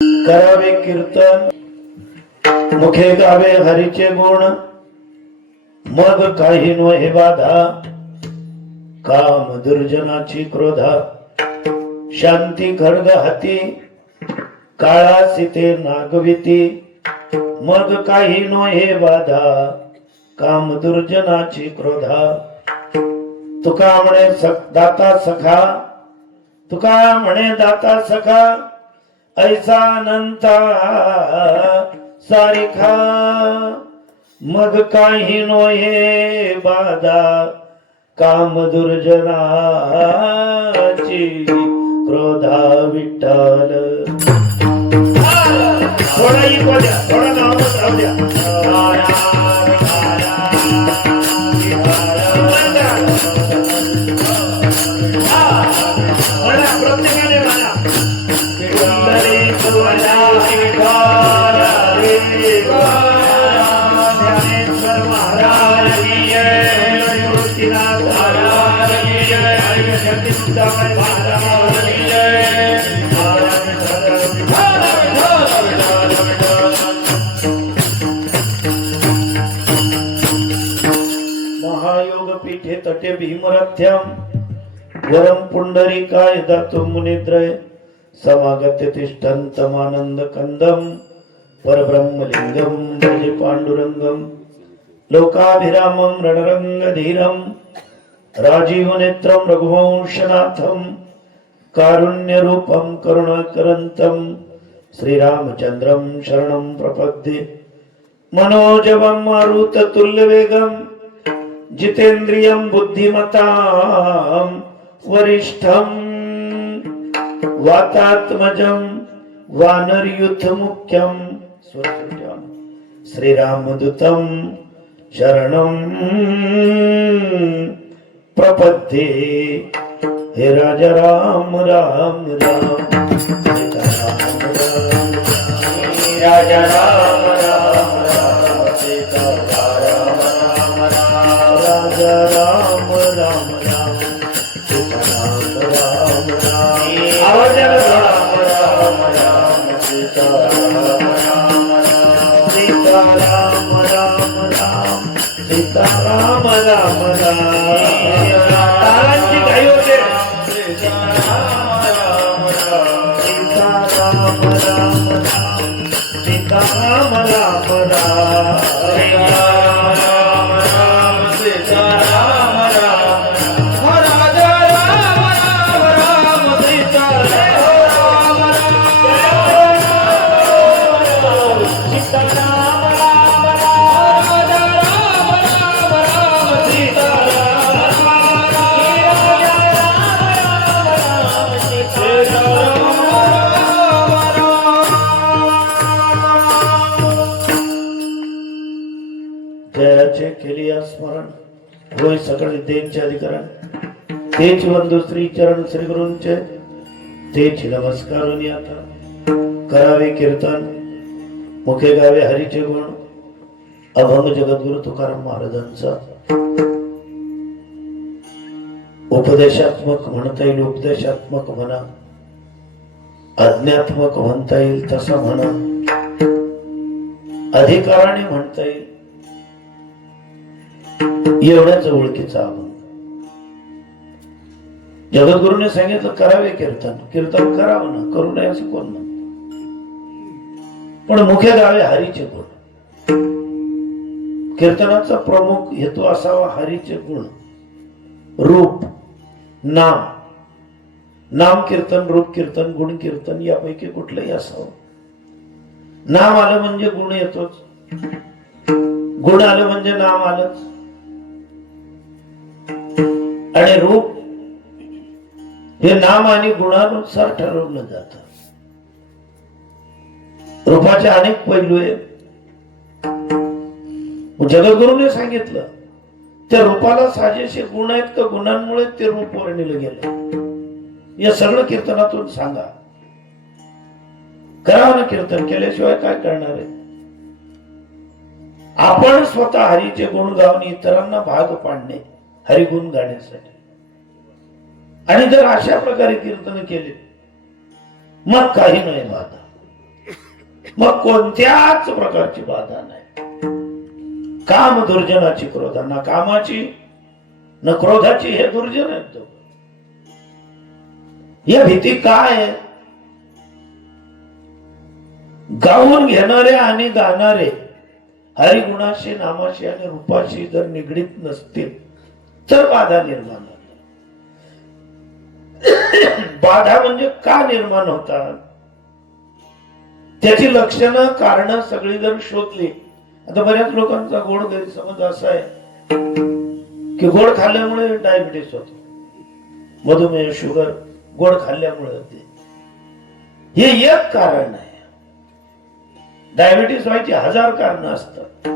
करावे कीर्तन, मुखे गावे हरीचे गुण, मग काही नो हे बाधा, काम दुर्जनाची क्रोधा, शांती खड्ग हाती, काळा सीते नागविती, मग काही नो हे बाधा, काम दुर्जनाची क्रोधा. तुका म्हणे दाता सखा, तुका म्हणे दाता सखा, ऐसा अनंता सारिखा, मग काही नो हे बाधा, काम दुर्जनाची क्रोधा. विठ्ठल थोडा इको द्या, थोडा नामच राहू द्या. प्रत्येकाने म्हणा ज्ञानेश्वर महाराज की जय, मूर्तिनाथ महाराज की जय, शक्तिसिद्धामय महाराज की जय. महायोग पीठे तटे भीमरथ्यम, वरम पुंडरीकाय दातु मुनिद्रय, समागत्य तिष्ठन्तमानंद कंदम, परब्रह्मलिंगम भजे पांडुरंगम, लोकाभिरामं रणरंगधीरं, राजीव नेत्रं रघुवंशनाथं, कारुण्यरूपं करुणाकरन्तं, श्रीरामचन्द्रं शरणं प्रपद्ये. मनोजवं मारुततुल्यवेगं, जितेन्द्रियं बुद्धिमतां वरिष्ठं, वातात्मजं वानरयूथमुख्यं, श्रीरामदूतं शरणं प्रपद्ये. हे राजा राम राम राम, राजा राम राम राम, सीता राम राम राम, राजा राम राम राम, सीता राम राम राम. आवाज राम राम राम, सीता राम राम राम, सीता राम राम राम, सीता राम राम राम. तारांची घाई होते. सीता राम राम राम, सीता राम राम राम, सीता राम राम राम, सीता राम राम, सीता राम राम राम, राजा राम राम राम, सीता राम राम राम, सीता राम राम राम, राजा राम राम राम, सीता राम राम राम, सीता राम जयाचे केली स्मरण, होय सकळ विद्येचे अधिकरण, तेच वंदू श्री चरण श्री गुरूंचे, तेच नमस्कारुनी आता. करावे कीर्तन, मुखे गावे हरीचे गुण, अभंग जगद्गुरु तुकाराम महाराजांचा उपदेशात्मक म्हणता येईल, उपदेशात्मक म्हणा, आज्ञात्मक म्हणता येईल तसं म्हणा, अधिकाराने म्हणता येईल, एवढ्याच ओळखीचा अभंग. जगद्गुरूने सांगितलं करावे कीर्तन, कीर्तन करावं ना, करू नये असं कोण म्हणत, पण मुख्य गावे हरीचे गुण. कीर्तनाचा प्रमुख हेतू असावा हरीचे गुण, रूप, नाम. नाम कीर्तन, रूप कीर्तन, गुण कीर्तन यापैकी कुठलंही असावं. नाम आलं म्हणजे गुण येतोच, गुण आलं म्हणजे नाम आलंच, आणि रूप हे नाम आणि गुणानुसार ठरवलं जात. रूपाचे अनेक पैलू आहेत. जगद्गुरूने सांगितलं त्या रूपाला साजेसे गुण आहेत का गुणांमुळे ते रूप वर्णिलं गेलं, या सगळं कीर्तनातून सांगा. करावं ना कीर्तन, केल्याशिवाय काय करणार आहे. आपण स्वतः हरीचे गुण गाऊन इतरांना भाग पाडणे, हरिगुण गाण्यासाठी. आणि जर अशा प्रकारे कीर्तन केले, मग काही नाही बाधा. मग कोणत्याच प्रकारची बाधा नाही. काम दुर्जनाची क्रोधा, ना कामाची न क्रोधाची, हे दुर्जन आहेत. या भीती काय? गाऊन घेणारे आणि गाणारे हरिगुणाशी, नामाशी आणि रूपाशी जर निगडीत नसतील तर बाधा निर्माण होतात. बाधा म्हणजे का निर्माण होतात, त्याची लक्षणं, कारण सगळी जर शोधली. आता बऱ्याच लोकांचा गोड गैरसमज असा आहे की गोड खाल्ल्यामुळे डायबिटीस होतो, मधुमेह, शुगर गोड खाल्ल्यामुळे होते. हे एक कारण आहे. डायबिटीस व्हायची 1000 कारण असतात.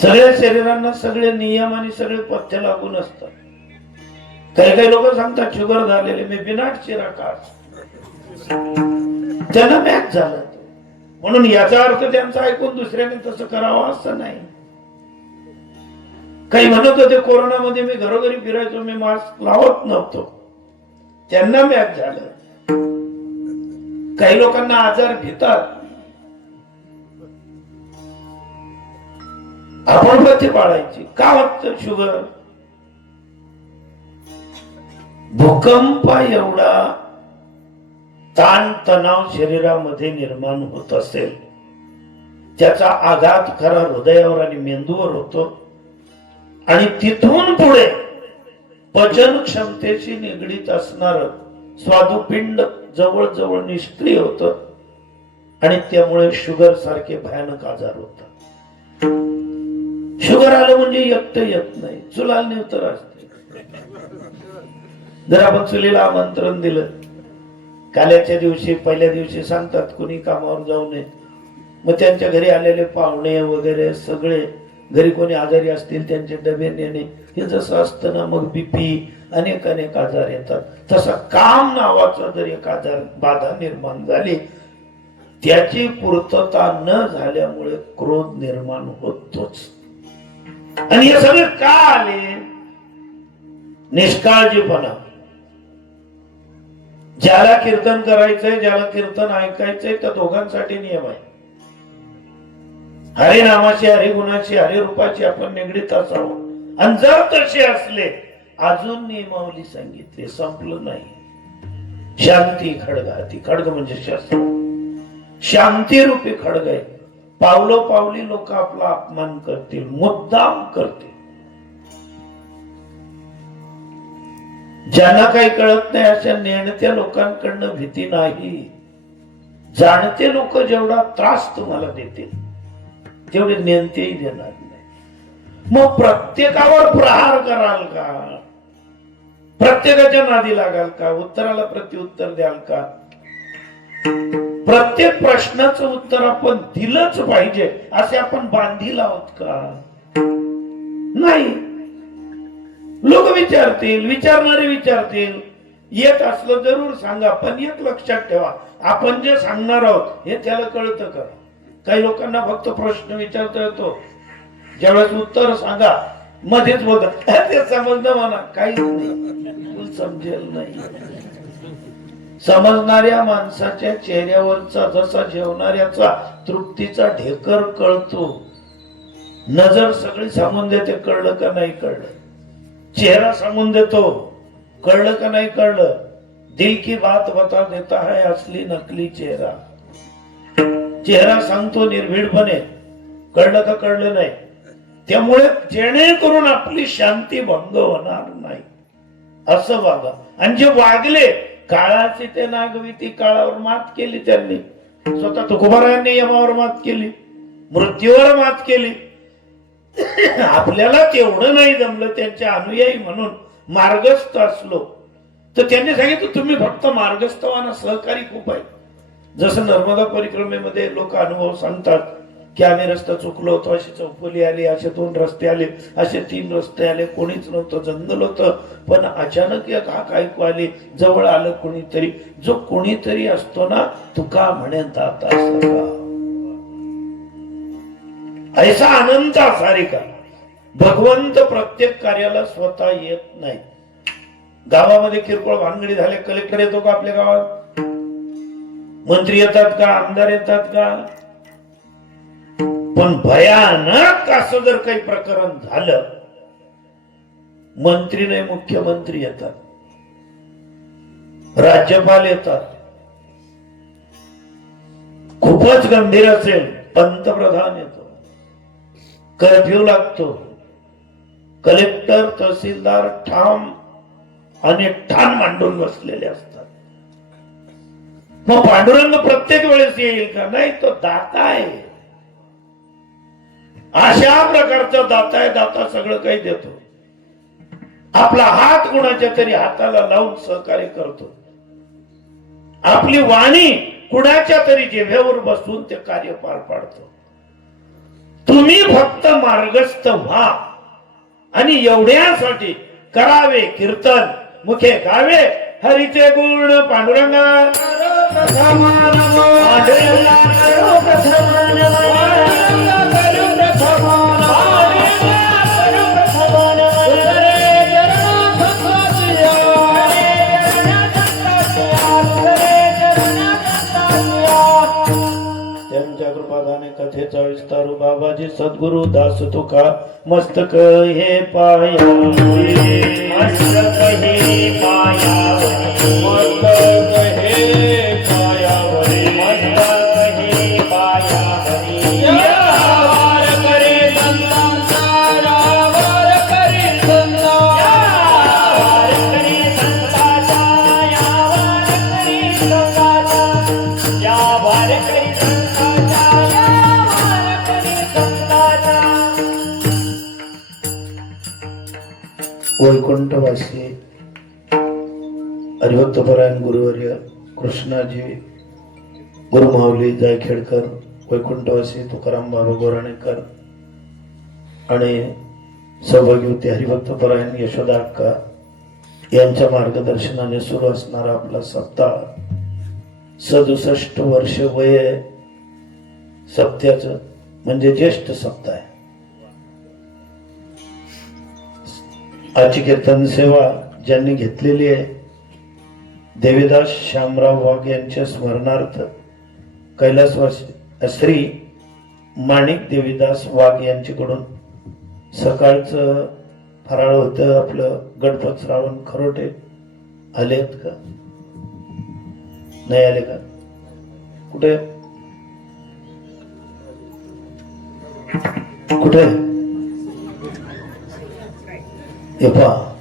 सगळ्या शरीरांना सगळे नियम आणि सगळे पथ्य लागून असतात. काही काही लोक सांगतात शुगर झालेले मी बिनाट शिरा खा, त्यांना मॅच झालं. म्हणून याचा अर्थ त्यांचा ऐकून दुसऱ्याने तसं करावं असं नाही. काही म्हणत होते कोरोनामध्ये मी घरोघरी फिरायचो, मी मास्क लावत नव्हतो, त्यांना मॅच झालं. काही लोकांना आजार घेतात, आपण पथ्य पाळायची. का वाटतं शुगर? भूकंपा एवढा ताण तणाव शरीरामध्ये निर्माण होत असेल, त्याचा आघात खरा हृदयावर आणि मेंदूवर होतो. आणि तिथून पुढे पचन क्षमतेशी निगडीत असणार स्वादुपिंड जवळजवळ निष्क्रिय होत आणि त्यामुळे शुगर सारखे भयानक आजार होतात. शुगर आलं म्हणजे एकटं येत नाही, चुलाल नेवतर असते. जर आपण चुलीला आमंत्रण दिलं, काल्याच्या दिवशी पहिल्या दिवशी सांगतात कुणी कामावर जाऊ नये, मग त्यांच्या घरी आलेले पाहुणे वगैरे सगळे, घरी कोणी आजारी असतील त्यांचे डबे नेणे, हे जसं असतं ना, मग बीपी अनेक अनेक आजार येतात. तसा काम नावाचा जर एक आजार बाधा निर्माण झाली, त्याची पूर्तता न झाल्यामुळे क्रोध निर्माण होतोच. आणि हे सगळे का आले? निष्काळजीपणा. ज्याला कीर्तन करायचंय, ज्याला कीर्तन ऐकायचंय, त्या दोघांसाठी नियम आहे. हरिनामाची, हरिगुणाची, हरिरूपाची आपण निगडीत असावं. आणि जर तसे असले, अजून नियमावली सांगितली, संपलं नाही. शांती खडगाती, खडग म्हणजे शस्त्र, शांती रूपी खडग आहे. पावलोपावली लोक आपला अपमान करतील, मुद्दाम करतील. ज्यांना काही कळत नाही अशा नेणत्या लोकांकडनं भीती नाही. जाणते लोक जेवढा त्रास तुम्हाला देतील तेवढे नेणतेही देणार नाही. मग प्रत्येकावर प्रहार कराल का? प्रत्येकाच्या नादी लागाल का? उत्तराला प्रत्युत्तर द्याल का? प्रत्येक प्रश्नाचं उत्तर आपण दिलंच पाहिजे असे आपण बांधील आहोत का? नाही. लोक विचारतील, विचारणारे विचारतील. येत असलं जरूर सांगा, पण एक लक्षात ठेवा, आपण जे सांगणार आहोत हे त्याला कळतं का? काही लोकांना फक्त प्रश्न विचारता येतो, ज्यावेळेस उत्तर सांगा मध्येच बोलतात ते समजलं म्हणा, काहीच नाही, समजेल नाही. समजणाऱ्या माणसाच्या चेहऱ्यावरचा जसा जेवणाऱ्याचा तृप्तीचा ढेकर कळतो, नजर सगळी सांगून देते कळलं का नाही कळलं, चेहरा सांगून देतो कळलं का नाही कळलं. दिल की बात बता देता है असली नकली चेहरा. चेहरा सांगतो निर्भीडपणे कळलं का कळलं नाही. त्यामुळे जेणेकरून आपली शांती भंग होणार नाही असं वागा. आणि जे वागले, काळाची ते नागविती, काळावर मात केली त्यांनी. स्वतः तुकोबारायांनी यमावर मात केली, मृत्यूवर मात केली. आपल्याला तेवढं नाही जमलं, त्यांच्या अनुयायी म्हणून मार्गस्थ असलो तर त्यांनी सांगितलं तुम्ही फक्त मार्गस्थवाना सहकारी खूप आहे. जसं नर्मदा परिक्रमेमध्ये लोक अनुभव सांगतात की आम्ही रस्ता चुकलो होतो, अशी चौफुली आली, असे 2 रस्ते आले, असे 3 रस्ते आले, कोणीच नव्हतं, जंगल होतं, पण अचानक एक हाक ऐकू आली, जवळ आलं कोणीतरी. जो कोणीतरी असतो ना, तुका म्हणे दाता सखा, ऐसा अनंत असारी का. भगवंत प्रत्येक कार्याला स्वतः येत नाही. गावामध्ये किरकोळ भानगडी झाले, कलेक्टर येतो का आपल्या गावात? मंत्री येतात का, आमदार येतात का, पण भयानक असं जर काही प्रकरण झालं, मंत्री नाही मुख्यमंत्री येतात, राज्यपाल येतात, खूपच गंभीर असेल पंतप्रधान येतो, कर्फ्यू लागतो, कलेक्टर तहसीलदार ठाम आणि ठाण मांडून बसलेले असतात. मग पांडुरंग प्रत्येक वेळेस येईल का? नाही, तो दाता आहे, अशा प्रकारचा दाता आहे. दाता सगळं काही देतो, आपला हात कुणाच्या तरी हाताला लावून सहकार्य करतो, आपली वाणी कुणाच्या तरी जिभेवर बसून ते कार्य पार पाडतो. तुम्ही फक्त मार्गस्थ व्हा आणि एवढ्यासाठी करावे कीर्तन, मुखे गावे हरीचे गुण, पांडुरंगा त्यांच्या कृपादाने कथेचा विस्तारू बाबाजी सद्गुरु दास तुका मस्तक हे पायावरी, मस्तक हे पायावरी, मस्तक हे पायावरी, मस्तक हे पायावरी, यावर करे संतांचा, यावर करे संतांचा, यावर करे संतांचा, यावर करे संतांचा, यावर करे वैकुंठवासी हरिभक्तपरायण गुरुवर्य कृष्णाजी गुरुमाऊली जायखेडकर, वैकुंठवासी तुकाराम बाबा गोराणेकर आणि सौभाग्यवती हरिभक्तपरायण यशोदा अक्का यांच्या मार्गदर्शनाने सुरू असणारा आपला सप्ताह, 67 वर्ष वय आहे सप्त्याचं, म्हणजे ज्येष्ठ सप्ताह आहे. आजची कीर्तन सेवा ज्यांनी घेतलेली आहे, देवीदास श्यामराव वाघ यांच्या स्मरणार्थ कैलासवासी श्री माणिक देवीदास वाघ यांच्याकडून सकाळचं फराळ होतं. आपलं गणपत श्रावण खरोटे आलेत का? नाही आले का? कुठे कुठे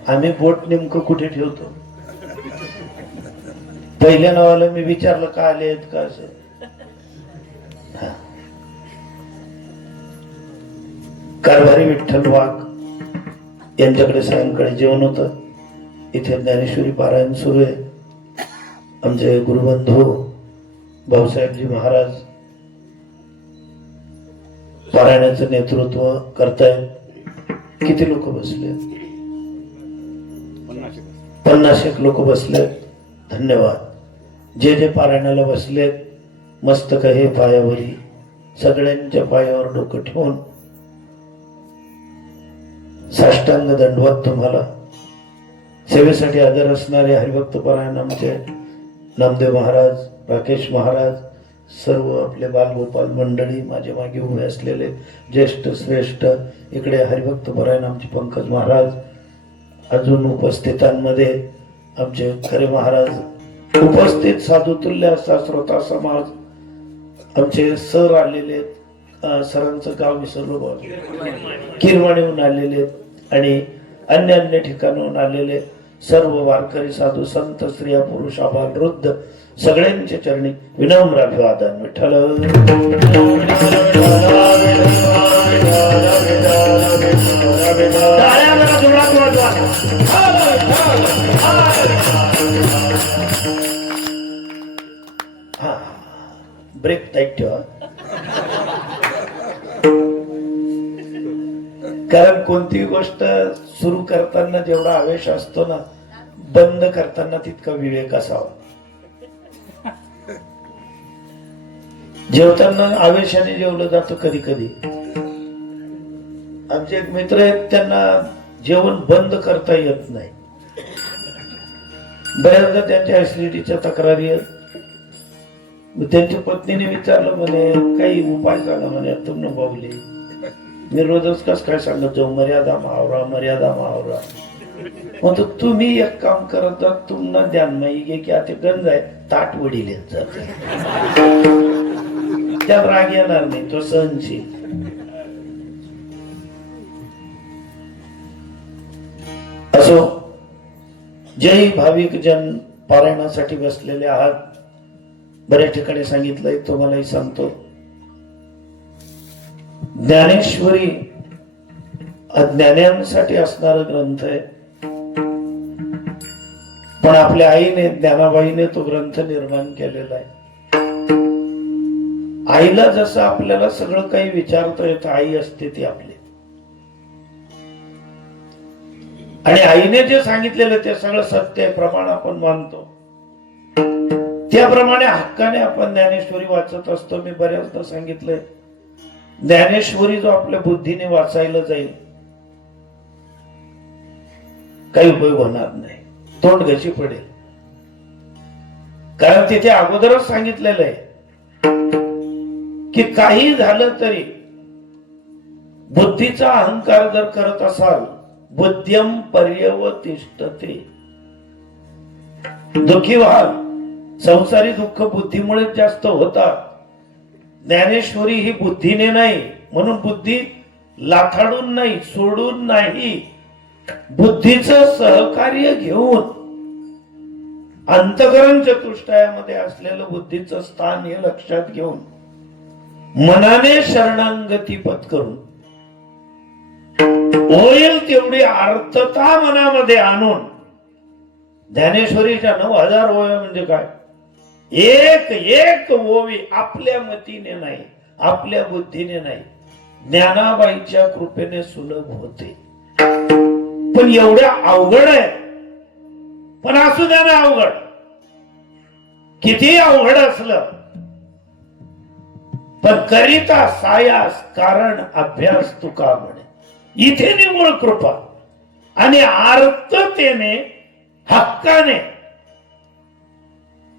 आम्ही बोट नेमकं कुठे ठेवतो? पहिल्या नावाला मी विचारलं का आले आहेत का असं. कारभारी विठ्ठल वाघ यांच्याकडे सायंकाळी जेवण होतं. इथे ज्ञानेश्वरी पारायण सुरू आहे. आमचे गुरुबंधू भाऊसाहेबजी महाराज पारायणाचं नेतृत्व करतायत. किती लोक बसले? 50 लोक बसले. धन्यवाद. जे जे पारायणाला बसलेत, मस्तक हे पायावरी, सगळ्यांच्या पायावर डोकं ठेवून साष्टांग दंडवत तुम्हाला. सेवेसाठी आदर असणारे हरिभक्त परायण आमचे नामदेव महाराज, राकेश महाराज, सर्व आपले बालगोपाल मंडळी, माझे मागे उभे असलेले ज्येष्ठ श्रेष्ठ, इकडे हरिभक्त परायण आमचे पंकज महाराज, अजून उपस्थितांमध्ये आमचे खरे महाराज, उपस्थित साधुतुल्य असा श्रोता समाज, आमचे सर आलेले, सरांचं गाव विसरलो, किरवाणीहून आलेले आणि अन्य अन्य ठिकाणाहून आलेले सर्व वारकरी साधू संत स्त्रिया पुरुष आबाल वृद्ध सगळ्यांच्या चरणी विनम्र अभिवादन. विठ्ठल ब्रेक टाईट ठेवा, कारण कोणतीही गोष्ट सुरू करताना जेवढा आवेश असतो ना, बंद करताना तितका विवेक असावा. जेवताना आवेशाने जेवलं जातं कधी कधी. आमचे एक मित्र आहेत, त्यांना जेवण बंद करता येत नाही. बऱ्याचदा त्यांच्या ऍसिडिटीच्या तक्रारी आहेत. त्यांच्या पत्नीने विचारलं म्हणे काही उपाय सांगा म्हणे तुम बाबले. मी रोजच कस काय सांगत जाऊ मर्यादा मावरा मर्यादा मावरा. मग तुम्ही एक काम करत जा तुम्हाला ध्यान माही घे की आता गंज आहे ताट वडील येत जात त्यात राग येणार नाही तो सहनशील. असो जय भाविक जन पारायणासाठी बसलेले आहात. बऱ्याच ठिकाणी सांगितलंय तुम्हालाही सांगतो. ज्ञानेश्वरी अज्ञान्यांसाठी असणारा ग्रंथ आहे, पण आपल्या आईने ज्ञानाबाईने तो ग्रंथ निर्माण केलेला आहे. आईला जसं आपल्याला सगळं काही विचारता येतं आई असते ती आपली, आणि आईने जे सांगितलेलं ते सगळं सत्य आहे प्रमाण आपण मानतो. त्याप्रमाणे हक्काने आपण ज्ञानेश्वरी वाचत असतो. मी बऱ्याचदा सांगितलंय ज्ञानेश्वरी जो आपल्या बुद्धीने वाचायला जाईल काही उपयोग होणार नाही, तोंड घशी पडेल. कारण तिथे अगोदरच सांगितलेलं आहे की काही झालं तरी बुद्धीचा अहंकार जर करत असाल बुद्ध्यम पर्यवतिष्ठते. दुःखी व्हाल, संसारी दुःख बुद्धीमुळे जास्त होतात. ज्ञानेश्वरी ही बुद्धीने नाही, म्हणून बुद्धी लाथाडून नाही सोडून नाही, बुद्धीचं सहकार्य घेऊन अंतःकरण चतुष्टयामध्ये असलेलं बुद्धीचं स्थान हे लक्षात घेऊन मनाने शरणांगती पत्करून होईल तेवढी आर्तता मनामध्ये आणून ज्ञानेश्वरीच्या 9000 ओव्या म्हणजे काय एक एक ओवी आपल्या मतीने नाही आपल्या बुद्धीने नाही ज्ञानाबाईच्या कृपेने सुलभ होते. पण एवढ्या अवघड आहे, पण असू द्या ना अवघड, किती अवघड असलं पण करिता सायास कारण अभ्यास तुका म्हणे. इथे निव्वळ कृपा आणि आर्ततेने हक्काने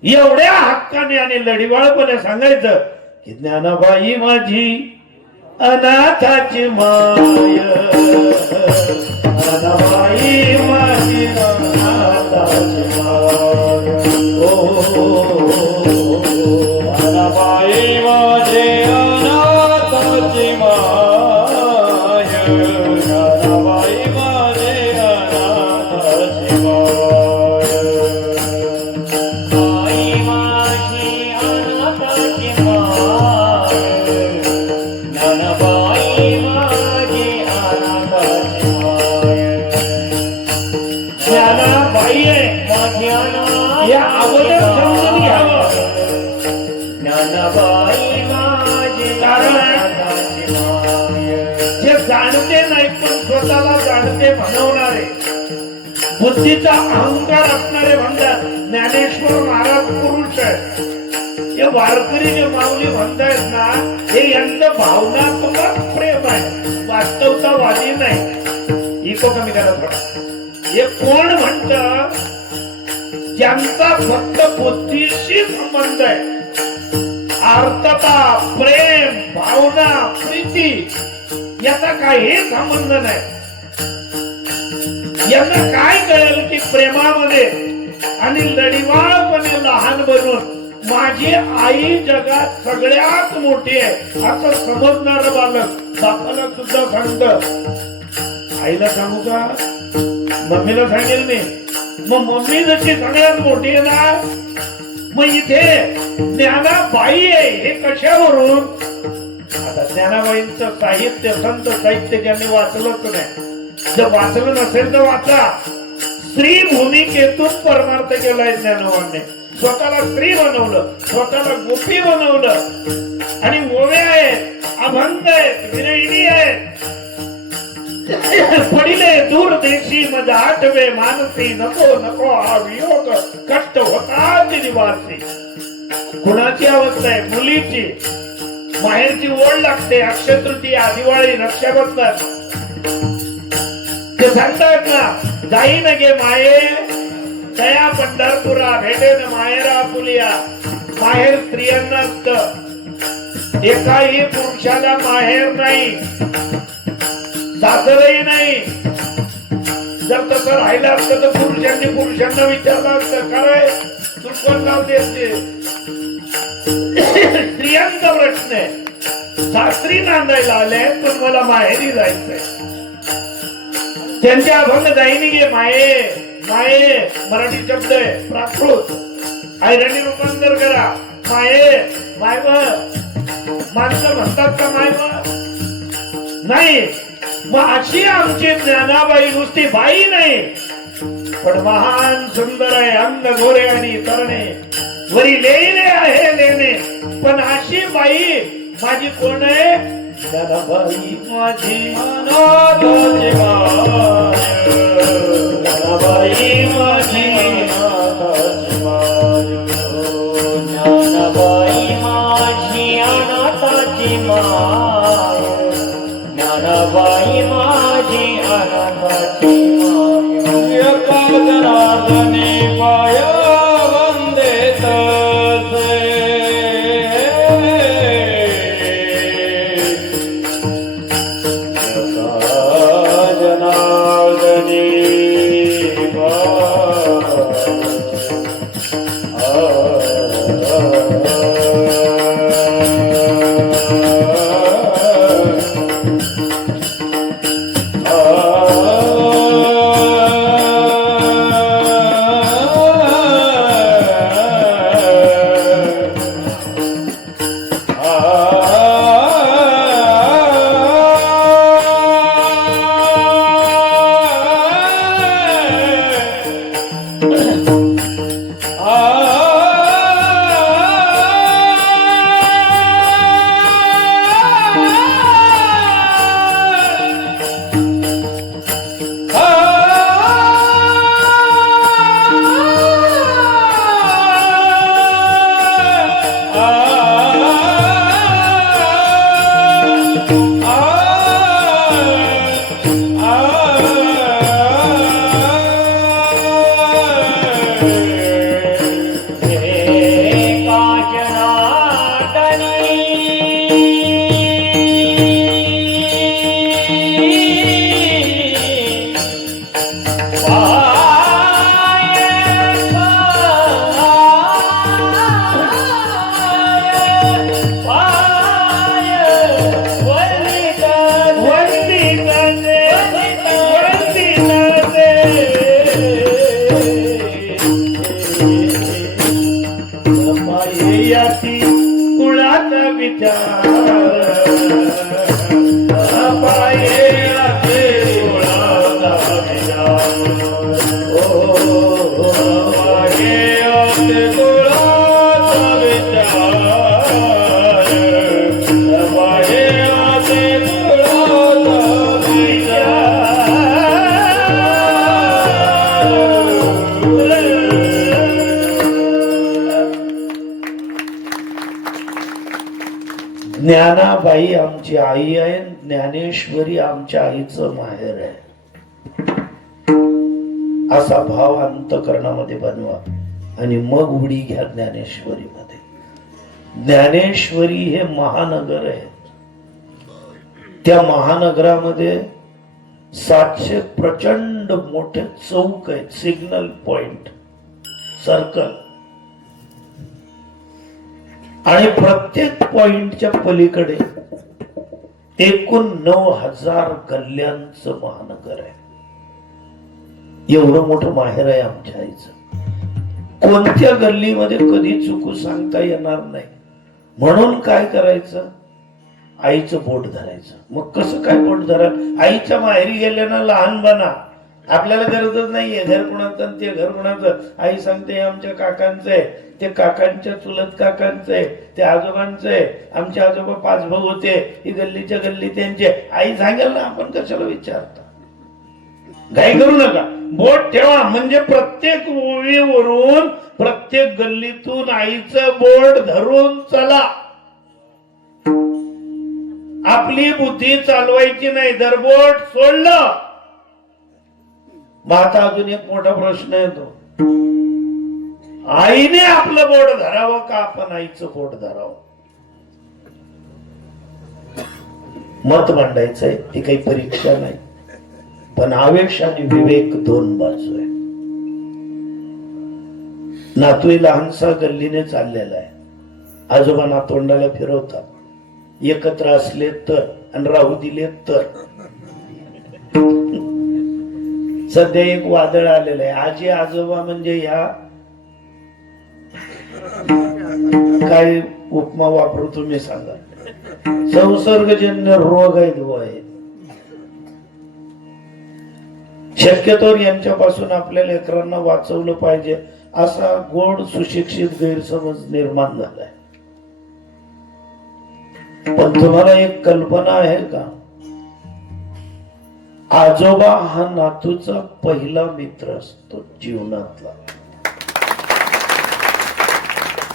एवढ्या हक्काने आणि लढीवाळपणे सांगायचं की ज्ञानाबाई माझी अनाथाची माय, ज्ञानाबाई माझी अनाथाची माय, ज्ञानाबाई माझी अनाथाची माय, ज्ञानाबाई माझी अनाथाची माय, आई माझी अनाथाची माय, ज्ञानाबाई माझी अनाथाची माय, ज्ञानाबाई माझी अनाथ या अगोदर समजून घ्यावं. ज्ञानाबाई माझी अनाथाची माय, जे जाणते नाही पण स्वतःला जाणते म्हणवणारे बुद्धीचा अहंकार असणारे म्हणतात ज्ञानेश्वर महाराज पुरुष आहे. हे वारकरी जे माऊली म्हणतायत ना हे यांचं भावनात्मक प्रेम आहे, वास्तवतावादी नाही. इको कमी करा थोडा. हे कोण म्हणत ज्यांचा फक्त बुद्धीशी संबंध आहे, आर्तता प्रेम भावना प्रीती याचा काही संबंध नाही. यांना काय कळेल की प्रेमामध्ये आणि लढीवाळपणे लहान बनून माझी आई जगात सगळ्यात मोठी आहे असं समजणार बालक बापाला सुद्धा सांगत. आईला सांगू का मम्मीला सांगेल मी, मग मम्मी जशी सगळ्यात मोठी आहे ना मग इथे ज्ञानाबाई आहे हे कशावरून. आता ज्ञानाबाईंचं साहित्य संत साहित्य ज्यांनी वाचलंच नाही, जर वाचलं नसेल तर वाचा. स्त्री भूमिकेतून परमार्थ केलाय ज्ञानवाने. स्वतःला स्त्री बनवलं, स्वतःला गोपी बनवलं आणि ओवे आहेत, अभंग आहेत, विरहिणी आहेत. पडिले दूर देशी मज आठवे मानसी नको नको हा वियोग कष्ट होता निवासी. कुणाची अवस्था आहे मुलीची, माहेरची ओढ लागते, अक्षय तृतीया दिवाळी रक्षाबंधन ते सांगतात ना जाईन गे माये दया पंढरपुरा भेटेन मायरा पुलिया. माहेर स्त्रियांना असतं. एकाही पुरुषाला माहेर नाही, सासरही नाही. जर तसं राहिलं असतं तर पुरुषांनी पुरुषांना विचारलं असतं, काय तू कोण नाव देते? स्त्रियांचा प्रश्न आहे. सासरी नांदायला आले पण मला माहेरी जायचंय. त्यांच्या अभंग जाईनी गे माये. माये मराठी शब्द आहे, प्राकृत. ऐरणी रूपांतर करा. माये मायव. माणसं म्हणतात का मायव? नाही. मग अशी आमची ज्ञानाबाई नुसती बाई नाही, पण महान सुंदर आहे. अंग गोरे आणि तरणे, वरी लेणे आहे लेणे. पण अशी बाई माझी कोण आहे? ज्ञानाबाई माझी. ज्ञानाबाई माझी. ज्ञानाबाई माझी अनाथाची माय. ज्ञानाबाई माझी अनाथाची माय. एका जनार्दने पाय वंदेत ज्ञानाबाई आमची आई आहे. ज्ञानेश्वरी आमच्या आईचं माहेर आहे. असा भाव अंतकरणामध्ये बनवा आणि मग उडी घ्या ज्ञानेश्वरी मध्ये. ज्ञानेश्वरी हे महानगर आहे. त्या महानगरामध्ये 700 प्रचंड मोठे चौक आहेत, सिग्नल पॉइंट, सर्कल. आणि प्रत्येक पॉइंटच्या पलीकडे एकूण 9,000 गल्ल्यांचं महानगर आहे. एवढं मोठं माहेर आहे आमच्या आईचं. कोणत्या गल्लीमध्ये कधी चुकू सांगता येणार नाही. म्हणून काय करायचं? आईचं बोट धरायचं. मग कसं काय बोट धरा? आईच्या माहेरी गेल्यानं लहान बना. आपल्याला गरजच नाहीये घर कुणाचं ते घर कुणाचं. आई सांगते आमच्या काकांचं आहे, ते काकांच्या चुलत काकांचं आहे, ते आजोबांचं आहे. आमचे आजोबा 5 भाऊ होते, ही गल्लीच्या गल्ली त्यांचे. आई सांगेल ना, आपण कशाला विचारता? घाई करू नका. बोट ठेवा. म्हणजे प्रत्येक ओळीवरून प्रत्येक गल्लीतून आईचं बोट धरून चला. आपली बुद्धी चालवायची नाही. जर बोट सोडलं. मग आता अजून एक मोठा प्रश्न येतो. आईने आपलं बोट धरावं का आपण आईचं बोट धरावं? मत मांडायचंय, ती काही परीक्षा नाही, पण आवेश आणि विवेक दोन बाजू आहे. नातू लहानसा गल्लीने चाललेला आहे. आजोबा नातवंडाला फिरवतात. एकत्र असले तर आणि राहू दिले तर. सध्या एक वादळ आलेलं आहे. आजी आजोबा म्हणजे ह्या काय उपमा वापरू तुम्ही सांगा. संसर्गजन्य रोग आहेत. शक्यतो यांच्यापासून आपल्या लेकरांना वाचवलं पाहिजे असा गोड सुशिक्षित गैरसमज निर्माण झालाय. पण तुम्हाला एक कल्पना आहे का? आजोबा हा नातूचा पहिला मित्र असतो जीवनातला.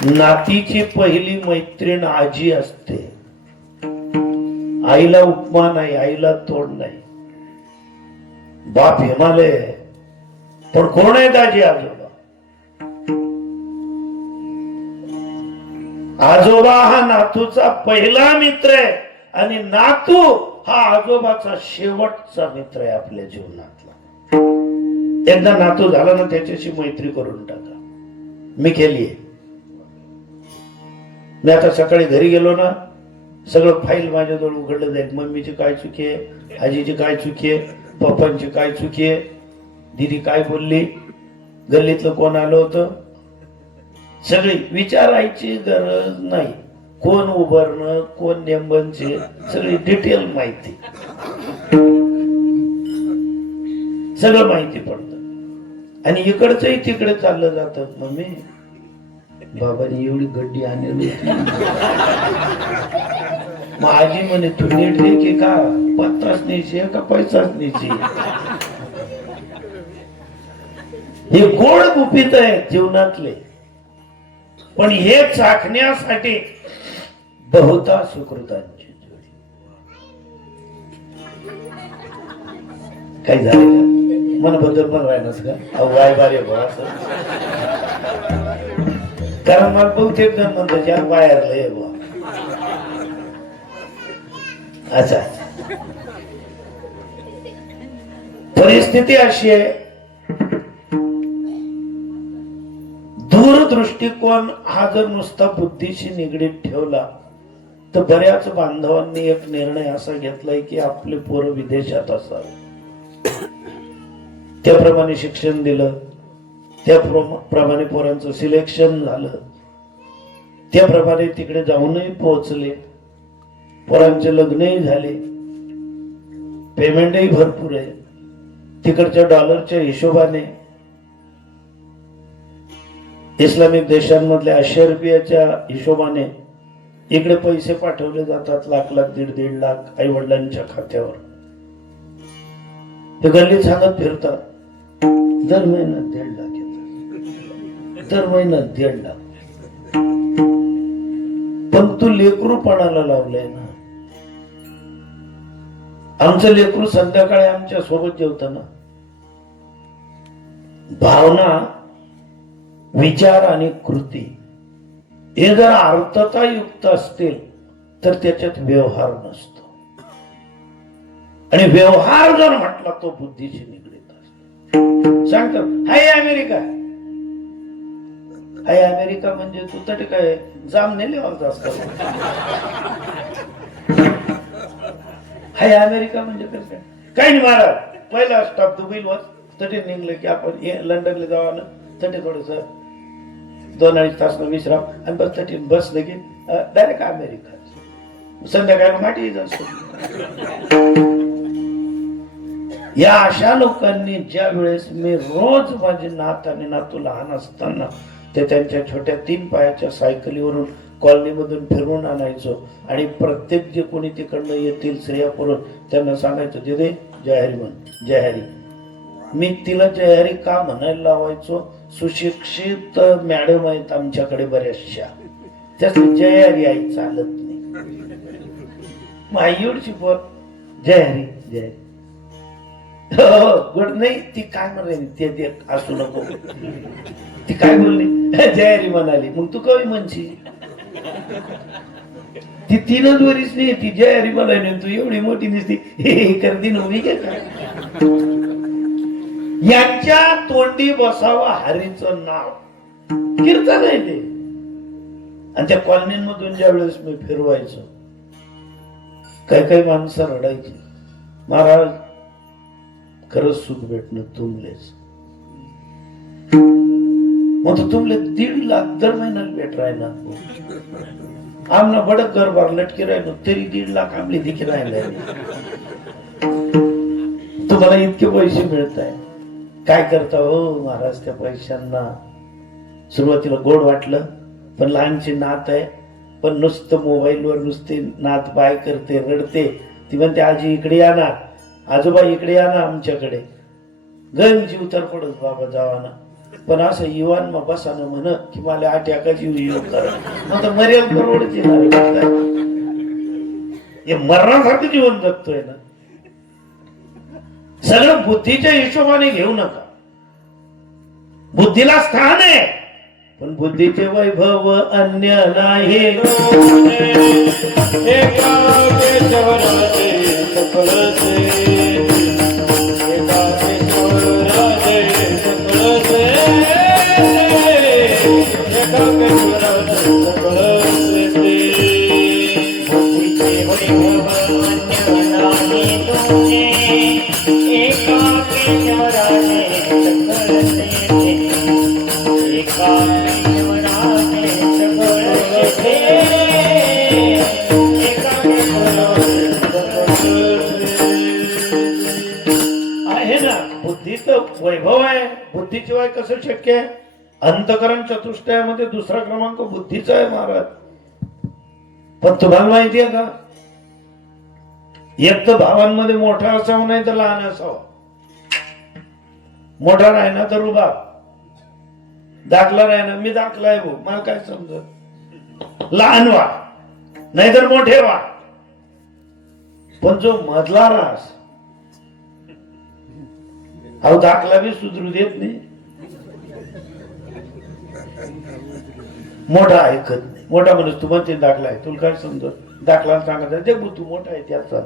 नातीची पहिली मैत्रीण आजी असते. आईला उपमा नाही, आईला तोड नाही. बाप हिमालय आहे, पण कोण आहेत आजी आजोबा? आजोबा हा नातूचा पहिला मित्र आहे आणि नातू हा आजोबाचा शेवटचा मित्र आहे आपल्या जीवनातला. एकदा नातू झाला ना, त्याच्याशी मैत्री करून टाका. मी केलीये. मी आता सकाळी घरी गेलो ना, सगळं फाईल माझ्याजवळ उघडलं जाईल. मम्मीची काय चुकी आहे, आजीची काय चुकी आहे, पप्पांची काय चुकी आहे, दीदी काय बोलली, गल्लीतलं कोण आलं होतं, सगळी विचारायची गरज नाही. कोण उभारणं, कोण नेंबनचे, सगळी डिटेल माहिती, सगळं माहिती पडतं. आणि इकडचंही तिकडे चाललं जातं. मम्मी बाबाने एवढी गड्डी आणली होती. मग आजी म्हणे तू नीट दे की का पत्ताच न्यायची का पैसाच न्यायची. हे गोड गुपित आहे जीवनातले, पण हे चाखण्यासाठी बहुता सुकृतांची जोडी. काही झाले का? मन बद्दल पण राहिलास का? वाय बारे असं. कारण मला बहुतेक जण म्हणतात या बाहेरला ये बा. अच्छा, परिस्थिती अशी आहे. दूरदृष्टिकोन हा जर नुसता बुद्धीशी निगडीत ठेवला तर बऱ्याच बांधवांनी एक निर्णय असा घेतलाय की आपले पोरं विदेशात असावे. त्याप्रमाणे शिक्षण दिलं, त्याप्रमाणे पोरांचं सिलेक्शन झालं, त्याप्रमाणे तिकडे जाऊनही पोहोचले, पोरांचे लग्नही झाले, पेमेंटही भरपूर आहे. तिकडच्या डॉलरच्या हिशोबाने इस्लामिक देशांमधल्या 800 रुपयाच्या हिशोबाने इकडे पैसे पाठवले जातात. लाख लाख, 1.5 लाख आई वडिलांच्या खात्यावर. ते गल्लीत सांगत फिरतात दर महिन्यात 1.5 लाख येतात, दर महिन्यात 1.5 लाख. पण तू लेकरूपणाला लावलंय ना. आमचं लेकरू संध्याकाळी आमच्या सोबत जेवताना भावना, विचार आणि कृती हे जर अर्थतायुक्त असतील तर त्याच्यात व्यवहार नसतो. आणि व्यवहार जर म्हटला तो बुद्धीशी निगडीत असतो. सांगतात हाय अमेरिका, हाय अमेरिका म्हणजे तू तट काय जाम नेले असत. हाय अमेरिका म्हणजे कसं काही नाही महाराज. पहिला स्टॉप दुबईवर तटे निघलं की आपण लंडनला जाऊ ना, तटे थोडस 2-2.5 तास विश्राम आणि बस तटे बसलं की डायरेक्ट अमेरिका. संध्याकाळी माठी असतो. या अशा लोकांनी ज्या वेळेस मी रोज माझे नात आणि नातू लहान असताना ते त्यांच्या छोट्या 3 पायाच्या सायकलीवरून कॉलनीमधून फिरवून आणायचो आणि प्रत्येक जे कोणी तिकडनं येतील स्त्रियापुरुष त्यांना सांगायचं दिदे जय हरी म्हण, जय हरी. मी तिला जय हरी का म्हणायला लावायचो? सुशिक्षित मॅडम आहेत आमच्याकडे बऱ्याचशा, त्यातली जय हरी आई चालत नाही. मग आई एवढीची बोल जय हरी जय. गुड नाही, ती काय म्हणाली ते असू नको, ती काय बोलली, जयारी म्हणाली. मग तू कवी म्हणशी, ती 3च वरीच नाही, ती जयारी म्हणाली, तू एवढी मोठी दिसती हे करती नव्हती का? यांच्या तोंडी बसावं हरीचं नाव, कीर्तन आहे ते. आणि त्या कॉलनीमधून ज्या वेळेस मी फिरवायचो, काही माणसं रडायची, महाराज खरंच सुख भेटणं तुमलेच. मग तो तुमले 1.5 लाख दर महिन्याला भेट राहिला, आमना बडक घर बार लटके राहिलो तरी 1.5 लाख आमले देखील राहिले. तुम्हाला इतके पैसे मिळत आहे, काय करता हो महाराज? त्या पैशांना सुरुवातीला गोड वाटलं, पण लहानची नात आहे, पण नुसतं मोबाईलवर नुसते नात बाय करते, रडते. ती म्हणते आजी इकडे या ना, आजोबा इकडे या ना आमच्याकडे. गंजी उतर पडत बाबा जावाना, पण असं युवान मग बसानं म्हण की मला 8 एकाची योग करा, मग मर्याद परवडते ना. हे मरणासारखं जीवन जगतोय ना. सगळं बुद्धीच्या हिशोबाने घेऊ नका. बुद्धीला स्थान आहे, पण बुद्धीचे वैभव अन्य नाही. आहे ना, बुद्धीचं वैभव आहे. बुद्धीशिवाय कसं शक्य आहे? अंतकरण चतुष्टयामध्ये 2रा क्रमांक बुद्धीचा आहे महाराज. पण तुम्हाला माहिती आहे का, एक तर भावांमध्ये मोठा असावं नाही तर लहान असावं. मोठा राहिना तर उभा, दाखला राहिना मी दाखला आहे भाऊ, मला काय समजत. लहान व्हा नाहीतर मोठे व्हा, पण जो मधला रास, अहो दाखला बी सुधरू देत नाही, मोठा ऐकत नाही. मोठा माणूस तू म्हणते दाखला आहे, तुला काय समजत? दाखला सांगायचा ते तू मोठा आहे त्याचा,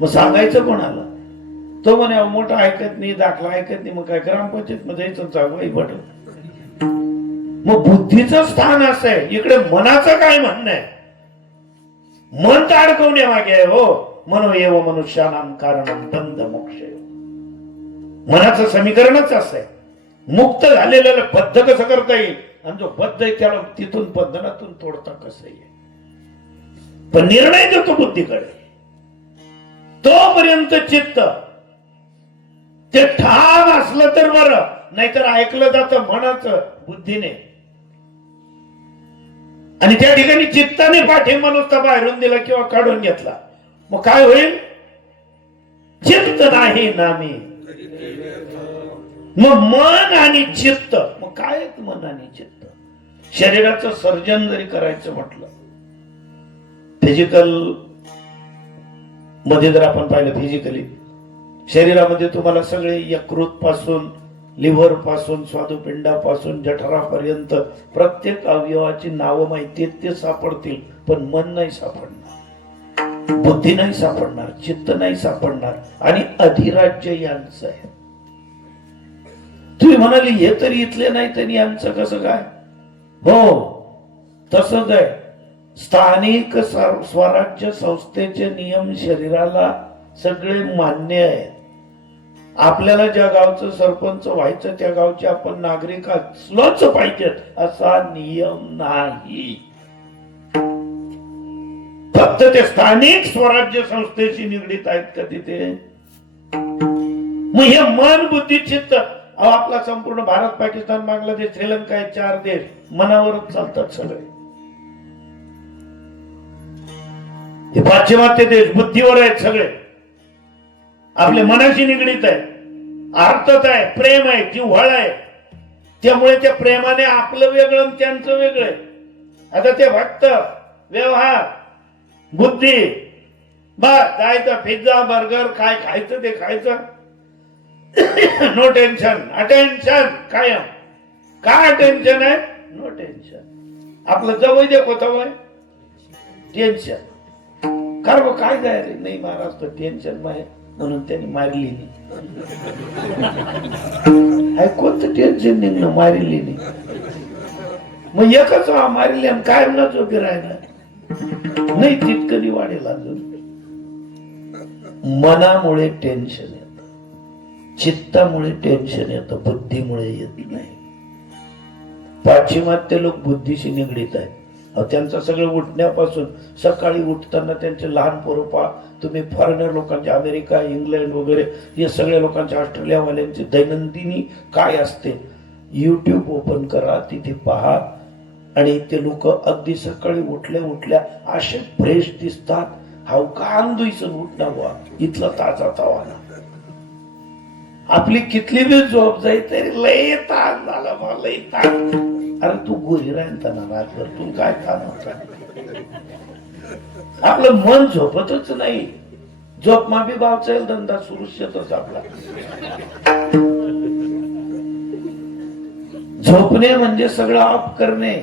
मग सांगायचं कोणाला? तो म्हणे मोठा ऐकत नाही, दाखला ऐकत नाही, मग काय ग्रामपंचायत मध्ये जायचं सांगू बट. मग बुद्धीचं स्थान असं आहे. इकडे मनाचं काय म्हणणं आहे? मन तर अडकवण्यामागे आहे हो. मनो एव मनुष्यानाम कारणम बंध मोक्ष. मनाचं समीकरणच असं आहे. मुक्त झालेल्याला बद्ध कसं करता येईल, आणि जो बद्ध आहे त्याला तिथून बंधनातून तोडता कसं येईल. पण निर्णय देतो बुद्धीकडे. तोपर्यंत चित्त ते ठाम असलं तर बरं, नाहीतर ऐकलं जातं मनाचं बुद्धीने. आणि त्या ठिकाणी चित्ताने पाठिंबा नुसता बाहेरून दिला किंवा काढून घेतला, मग काय होईल? चित्त नाही नामी. मग मन आणि चित्त, मग काय मन आणि चित्त? शरीराचं सर्जन जरी करायचं म्हटलं, फिजिकल मध्ये जर आपण पाहिलं, फिजिकली शरीरामध्ये तुम्हाला सगळे यकृत पासून, लिव्हर पासून, स्वादुपिंडापासून जठरापर्यंत प्रत्येक अवयवाची नावं माहिती ते सापडतील, पण मन नाही सापडणार, बुद्धी नाही सापडणार, चित्त नाही सापडणार. आणि अधिराज्य यांचं आहे. तुम्ही म्हणाली हे तरी इथले नाही तरी यांचं कसं काय? हो तसंच आहे. स्थानिक स्वराज्य संस्थेचे नियम शरीराला सगळे मान्य आहेत. आपल्याला ज्या गावचं सरपंच व्हायचं त्या गावचे आपण नागरिक असलोच पाहिजेत असा नियम नाही. फक्त ते स्थानिक स्वराज्य संस्थेशी निगडीत आहेत का तिथे? मग हे मन बुद्धी चित्त, आपला संपूर्ण भारत, पाकिस्तान, बांगलादेश, श्रीलंका हे 4 देश मनावरच चालतात सगळे. हे पाश्चिमात्य देश बुद्धीवर आहेत सगळे, आपल्या मनाशी निगडीत आहे, आर्तता आहे, प्रेम आहे, जिव्हाळ आहे. त्यामुळे त्या प्रेमाने आपलं वेगळं आणि त्यांचं वेगळं. आता ते भक्त व्यवहार बुद्धी, बस जायचं पिझ्झा बर्गर काय खायचं ते खायचं, नो टेन्शन, अटेन्शन कायम. काय अटेन्शन आहे? No tension. आपलं जवळ देखो तवय टेन्शन. कर बघ काय जाय रे, नाही महाराज तो टेन्शन माय म्हणून त्यांनी मारली नाही. कोणतं टेन्शन नाही मारली नाही. मग एकच मारली आणि काय ना झोपी राहिला नाही, तितकं वाढेल अजून. मनामुळे टेन्शन येतं, चित्तामुळे टेन्शन येतं, बुद्धीमुळे येत नाही. पाश्चिमात्य लोक बुद्धीशी निगडीत आहेत. त्यांचं सगळं उठण्यापासून सकाळी उठताना त्यांचे लहान पोरं पहा तुम्ही. फॉरेनर लोकांचे, अमेरिका, इंग्लंड वगैरे हे सगळ्या लोकांचे, ऑस्ट्रेलियावाल्यांची दैनंदिनी काय असते, युट्यूब ओपन करा, तिथे पहा. आणि ते लोक अगदी सकाळी उठल्या उठल्या असे फ्रेश दिसतात. हाव का अंदुईसन उठणार बुवा, इथला ताजा तवाना. आपली कितली बी झोप जाई तरी लय ताण झाला बा, लय ताण. अरे तू गोरी राहताना रातभर तू काय ताण होता. आपलं मन झोपतच नाही. झोप मा बी बावचा धंदा सुरक्षितच आपला. झोपणे म्हणजे सगळं ऑफ करणे.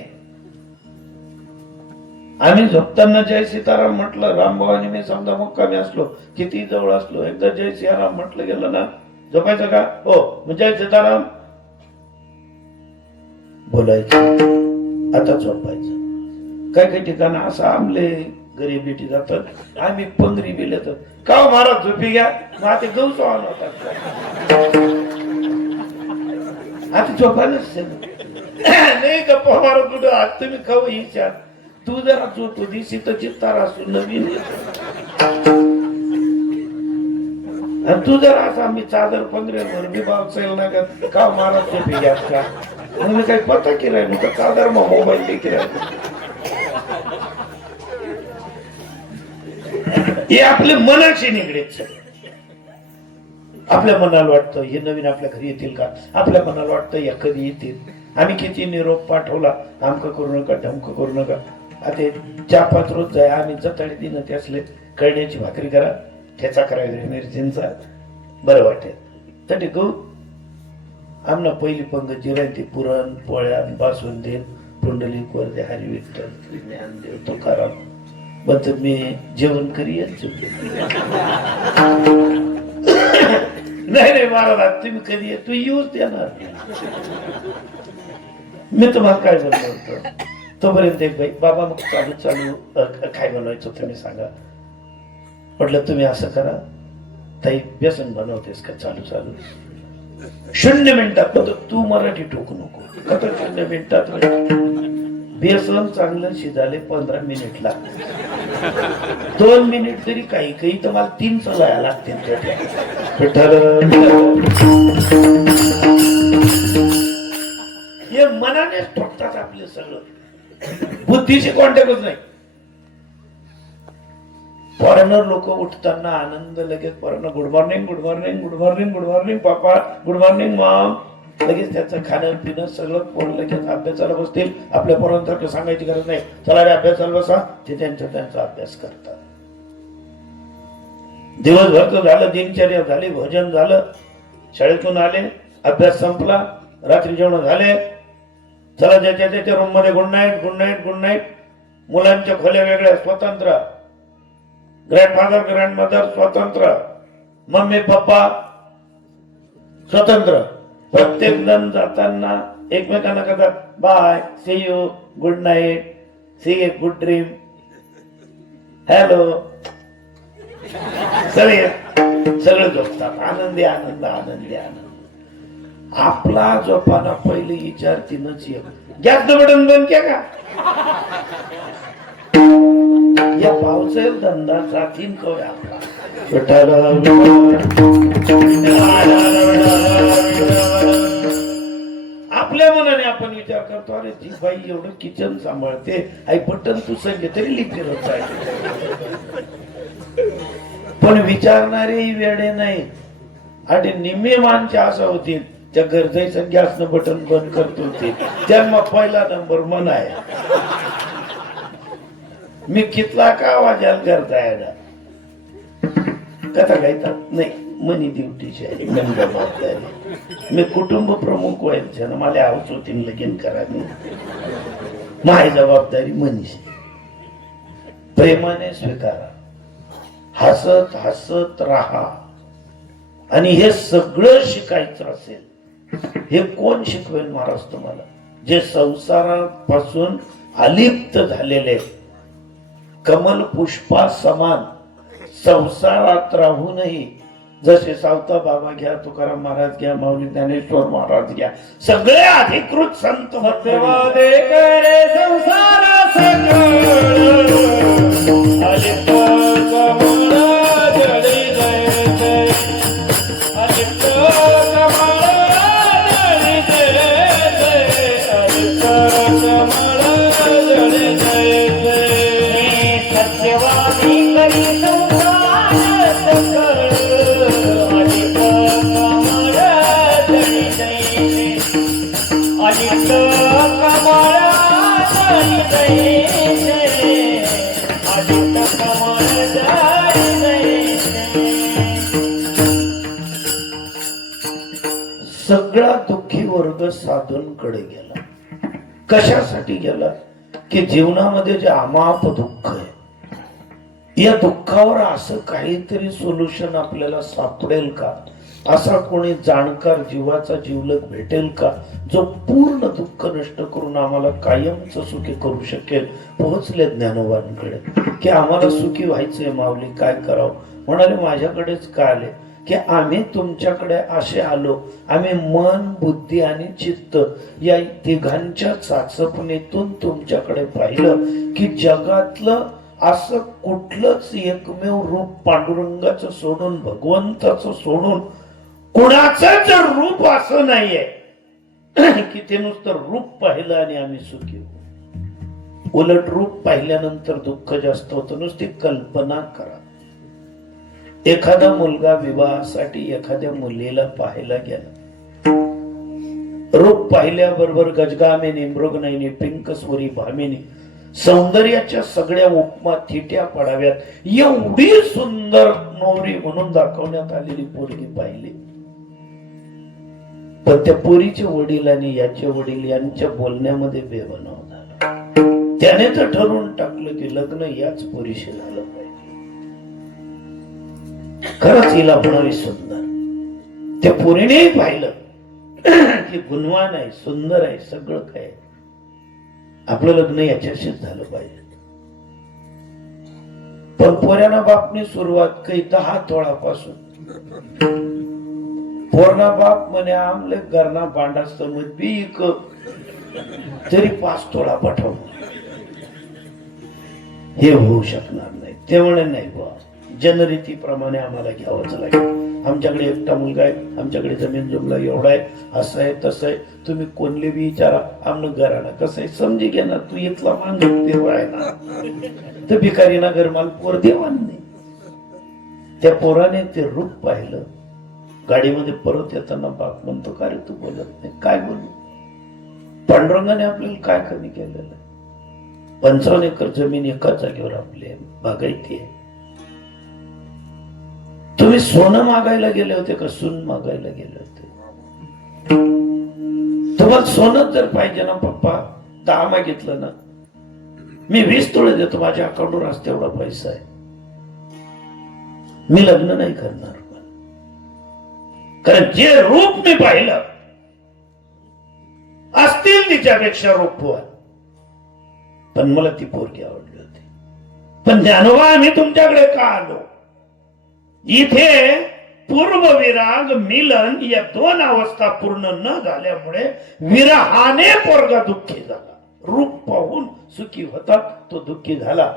आम्ही झोपताना जय सीताराम म्हटलं, रामभाऊ आणि मी समजा मुक्कामी असलो, किती जवळ असलो, एकदा जय सियाराम म्हटलं गेलं ना, झोपायचं का? हो. मग जय सीताराम बोलायचं, आता झोपायचं. काही काही ठिकाणी असं आमले गरीब बेटी जातात, आम्ही पंगरी बिले तर का महाराज झोपी घ्या, मग आता गहू सवाल होतात. आता झोपायलाच नाही. गप्पा मारत कुठं आज तुम्ही खाऊ इच्छा. तू जरा झोपू दिशी तर चित्तार असू नवीन. तू जर असा मी चादर पंधरेवर मी बावचाल ना का महाराज झोपी घ्या का, मी काही पता केलाय मग चादर मग मोबाईल देखील. हे आपल्या मनाशी निगडीत. आपल्या मनाला वाटतं हे नवीन आपल्या घरी येतील का, आपल्या मनाला वाटतं या कधी येतील. आम्ही किती निरोप पाठवला, आमकं करू नका, ढमकं करू नका. आता 4-5 रोज जाय आम्ही जताळी दिन ते असले कळण्याची भाकरी करा, ठेचा करायला मिरचींचा, बरं वाटेल. तर गहू आमना पहिली पंगती राहते, पुरण पोळ्या बासुंदी, पुंडलिक वरदे, हरी विठ्ठल, ज्ञानदेव, तुकाराम. बस मी जेवण करी नाही महाराज तुम्ही कधी तू येऊच देणार. मी तुम्हाला काय बोललो होतो तोपर्यंत एक बाई, बाबा मग चालू चालू काय बनवायचं तुम्ही सांगा. म्हटलं तुम्ही असं करा ताई, व्यसन बनवतेस का? चालू चालू 0 मिनिटात. तू मराठी टोकू नको. 0 मिनिटात बेसन चांगलं शिजाले 15 मिनिट लागते. 2 मिनिट तरी काही काही तर मला 3 चलाया लागतील. हे मनाने ठोकतात आपले सगळं, बुद्धीशी कॉन्टॅक्टच नाही. फॉरेनर लोक उठताना आनंद लगेच foreigner good morning good morning good morning good morning पापा, गुड मॉर्निंग मॉम. लगेच त्याचं खाणं पिणं सगळं पोरं लगेच अभ्यासाला बसतील. आपल्या पोरांसारखं सांगायची गरज नाही, चला रे अभ्यासाला बसा. ते त्यांचा अभ्यास करतात. दिवसभरचं झालं, दिनचर्या झाली, भोजन झालं, शाळेतून आले, अभ्यास संपला, रात्री जेवण झाले, चला ज्याच्या रूम मध्ये good night good night good night. मुलांच्या खोल्या वेगळ्या, स्वतंत्र. ग्रँडफादर ग्रँडमदर स्वतंत्र, मम्मी पप्पा स्वतंत्र. प्रत्येक जण जाताना एकमेकांना करतात bye, see you, good night, see a good dream, hello. सगळे झोपतात. आनंदी आनंद आनंदी आनंद. आपला झोपाना पहिले विचारतीनच गॅस बटन बंद केला का. या पावसाळ्यात धंदा जातीन कवय आपला. आपल्या मनाने आपण विचार करतो, अरे ती बाई एवढं किचन सांभाळते, आई बटन तू सांगे तरी लिखित आहे. पण विचारणारे वेडे नाही. आणि निम्मे माणसे असं होतील त्या गरजेचं गॅसनं बटन बंद करत होते, त्यांना पहिला नंबर मन आहे. मी कितला का आवाज गरजा आहे ना कथा गायतात नाही मनी ड्युटीची आहे एकदम जबाबदारी मी कुटुंब प्रमुख व्हायचे ना मला आवच होती लगीन करावी माझी जबाबदारी मनीची प्रेमाने स्वीकारा हसत हसत राहा आणि हे सगळं शिकायचं असेल हे कोण शिकवेल महाराज तुम्हाला जे संसारापासून अलिप्त झालेले कमल पुष्पा समान संसारात राहूनही जसे सावता बाबा घ्या तुकाराम महाराज घ्या माऊली ज्ञानेश्वर महाराज घ्या सगळे अधिकृत संत देवादे करे संसार सगळ अलिप्त कमळ जळी जयते अलिप्त कमळ जळी जयते अलिप्त कमळ जळी जयते सत्यवादी करी संसार सगळ अलिप्त कमळ जळी जयते अलिप्त कमळ जळी जयते अलिप्त कमळ जळी जयते सगळा दुःखी वर्ग साधूंकडे गेला कशासाठी गेला की जीवनामध्ये जे अमाप दुःख आहे या दुःखावर असं काहीतरी सोल्युशन आपल्याला सापडेल का असा कोणी जाणकार जीवाचा जीवलग भेटेल का जो पूर्ण दुःख नष्ट करून आम्हाला कायमच सुखी करू शकेल पोहोचले ज्ञानोबांकडे की आम्हाला सुखी व्हायचंय माऊली काय करावं म्हणाले माझ्याकडेच का आले की आम्ही तुमच्याकडे असे आलो आम्ही मन बुद्धी आणि चित्त या तिघांच्या चाचपणीतून तुमच्याकडे पाहिलं की जगातलं असं कुठलंच एकमेव रूप पांडुरंगाचं सोडून भगवंताचं सोडून कुणाचं जर रूप असं नाहीये की ते नुसतं रूप पाहिलं आणि आम्ही सुखी होऊ उलट रूप पाहिल्यानंतर दुःख जास्त होतं नुसती कल्पना करा एखादा मुलगा विवाहासाठी एखाद्या मुलीला पाहायला गेला रूप पाहिल्याबरोबर गजगामिनी मृगनयनी पिंकस्वरी भामिनी सौंदर्याच्या सगळ्या उपमा थिट्या पडाव्यात एवढी सुंदर नवरी म्हणून दाखवण्यात आलेली पोरगी पाहिली पण त्या पोरीचे वडील आणि याचे वडील यांच्या बोलण्यामध्ये बेबनाव झाला त्याने तर ठरवून टाकलं की लग्न याच पोरीशी झालं पाहिजे खरंच हिला होणारी सुंदर त्या पोरीनेही पाहिलं की गुणवान आहे सुंदर आहे सगळं काय आपलं लग्न याच्याशीच झालं पाहिजे पण पोऱ्याना बापनी सुरुवात काही 10 तोळापासून पोरणा बाप म्हणे आमले घरना भांडा समज बीक तरी 5 तोळा पाठव हे होऊ शकणार नाही ते म्हणे नाही बा जनरीतीप्रमाणे आम्हाला घ्यावंच लागेल आमच्याकडे एकटा मुलगा आहे आमच्याकडे जमीन जुमला एवढा आहे असं आहे तसं आहे तुम्ही कोणले बी विचारा आमनं घराला कसं आहे समजी घे ना तू इथला मागत देव आहे ना तर भिकारीना घरमाल पोर देवान नाही त्या पोराने ते रूप पाहिलं गाडीमध्ये परत येताना बाप म्हणतो का रे तू बोलत नाही काय बोलू पांडुरंगाने आपल्याला काय कमी केलेलं 55 एकर जमीन एका जागेवर आपली बागायती आहे तुम्ही सोनं मागायला गेले होते का सून मागायला गेले होते तुम्हाला सोनं जर पाहिजे ना पप्पा 10 मागितलं ना मी 20 तोळे देतो माझ्या अकाउंटवर आज तेवढा पैसा आहे मी लग्न नाही करणार कारण जे रूप मी पाहिलं असतील तिच्यापेक्षा रूपवान पण मला ती पोरगी आवडली होती पण ज्ञानोबा आम्ही तुमच्याकडे का आलो इथे पूर्व विराग मिलन या 2 अवस्था पूर्ण न झाल्यामुळे विरहाने पोरगा दुःखी झाला रूप पाहून सुखी होता तो दुःखी झाला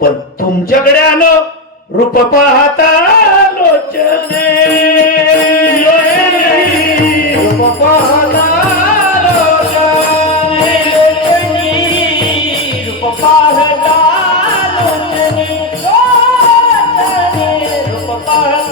पण तुमच्याकडे आलो रूप पाहता लोचने रूप पाहता लोचने रूप पाहता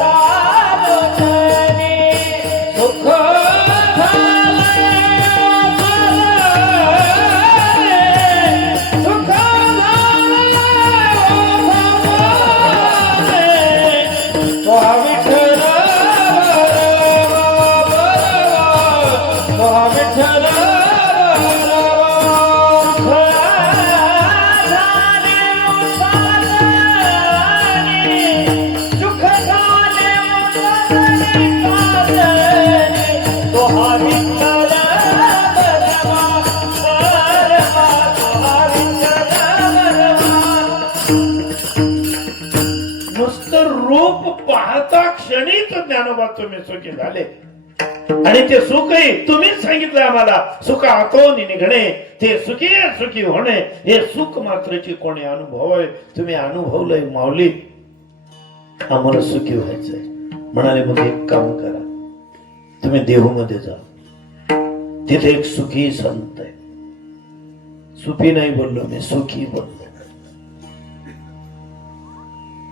रूप पाहता क्षणीच ज्ञानोबा तुम्ही सुखी झाले. आणि ते सुखही तुम्हीच सांगितलं आम्हाला, सुख आतून निघणे ते सुखी सुखी होणे. हे सुख मात्रची कोणी अनुभव आहे, तुम्ही अनुभवलंय माऊली. आम्हाला सुखी व्हायचंय. म्हणाले मग एक काम करा, तुम्ही देहूमध्ये जा, तिथे एक सुखी संत आहे. सुखी नाही बोललो मी, सुखी बोललो.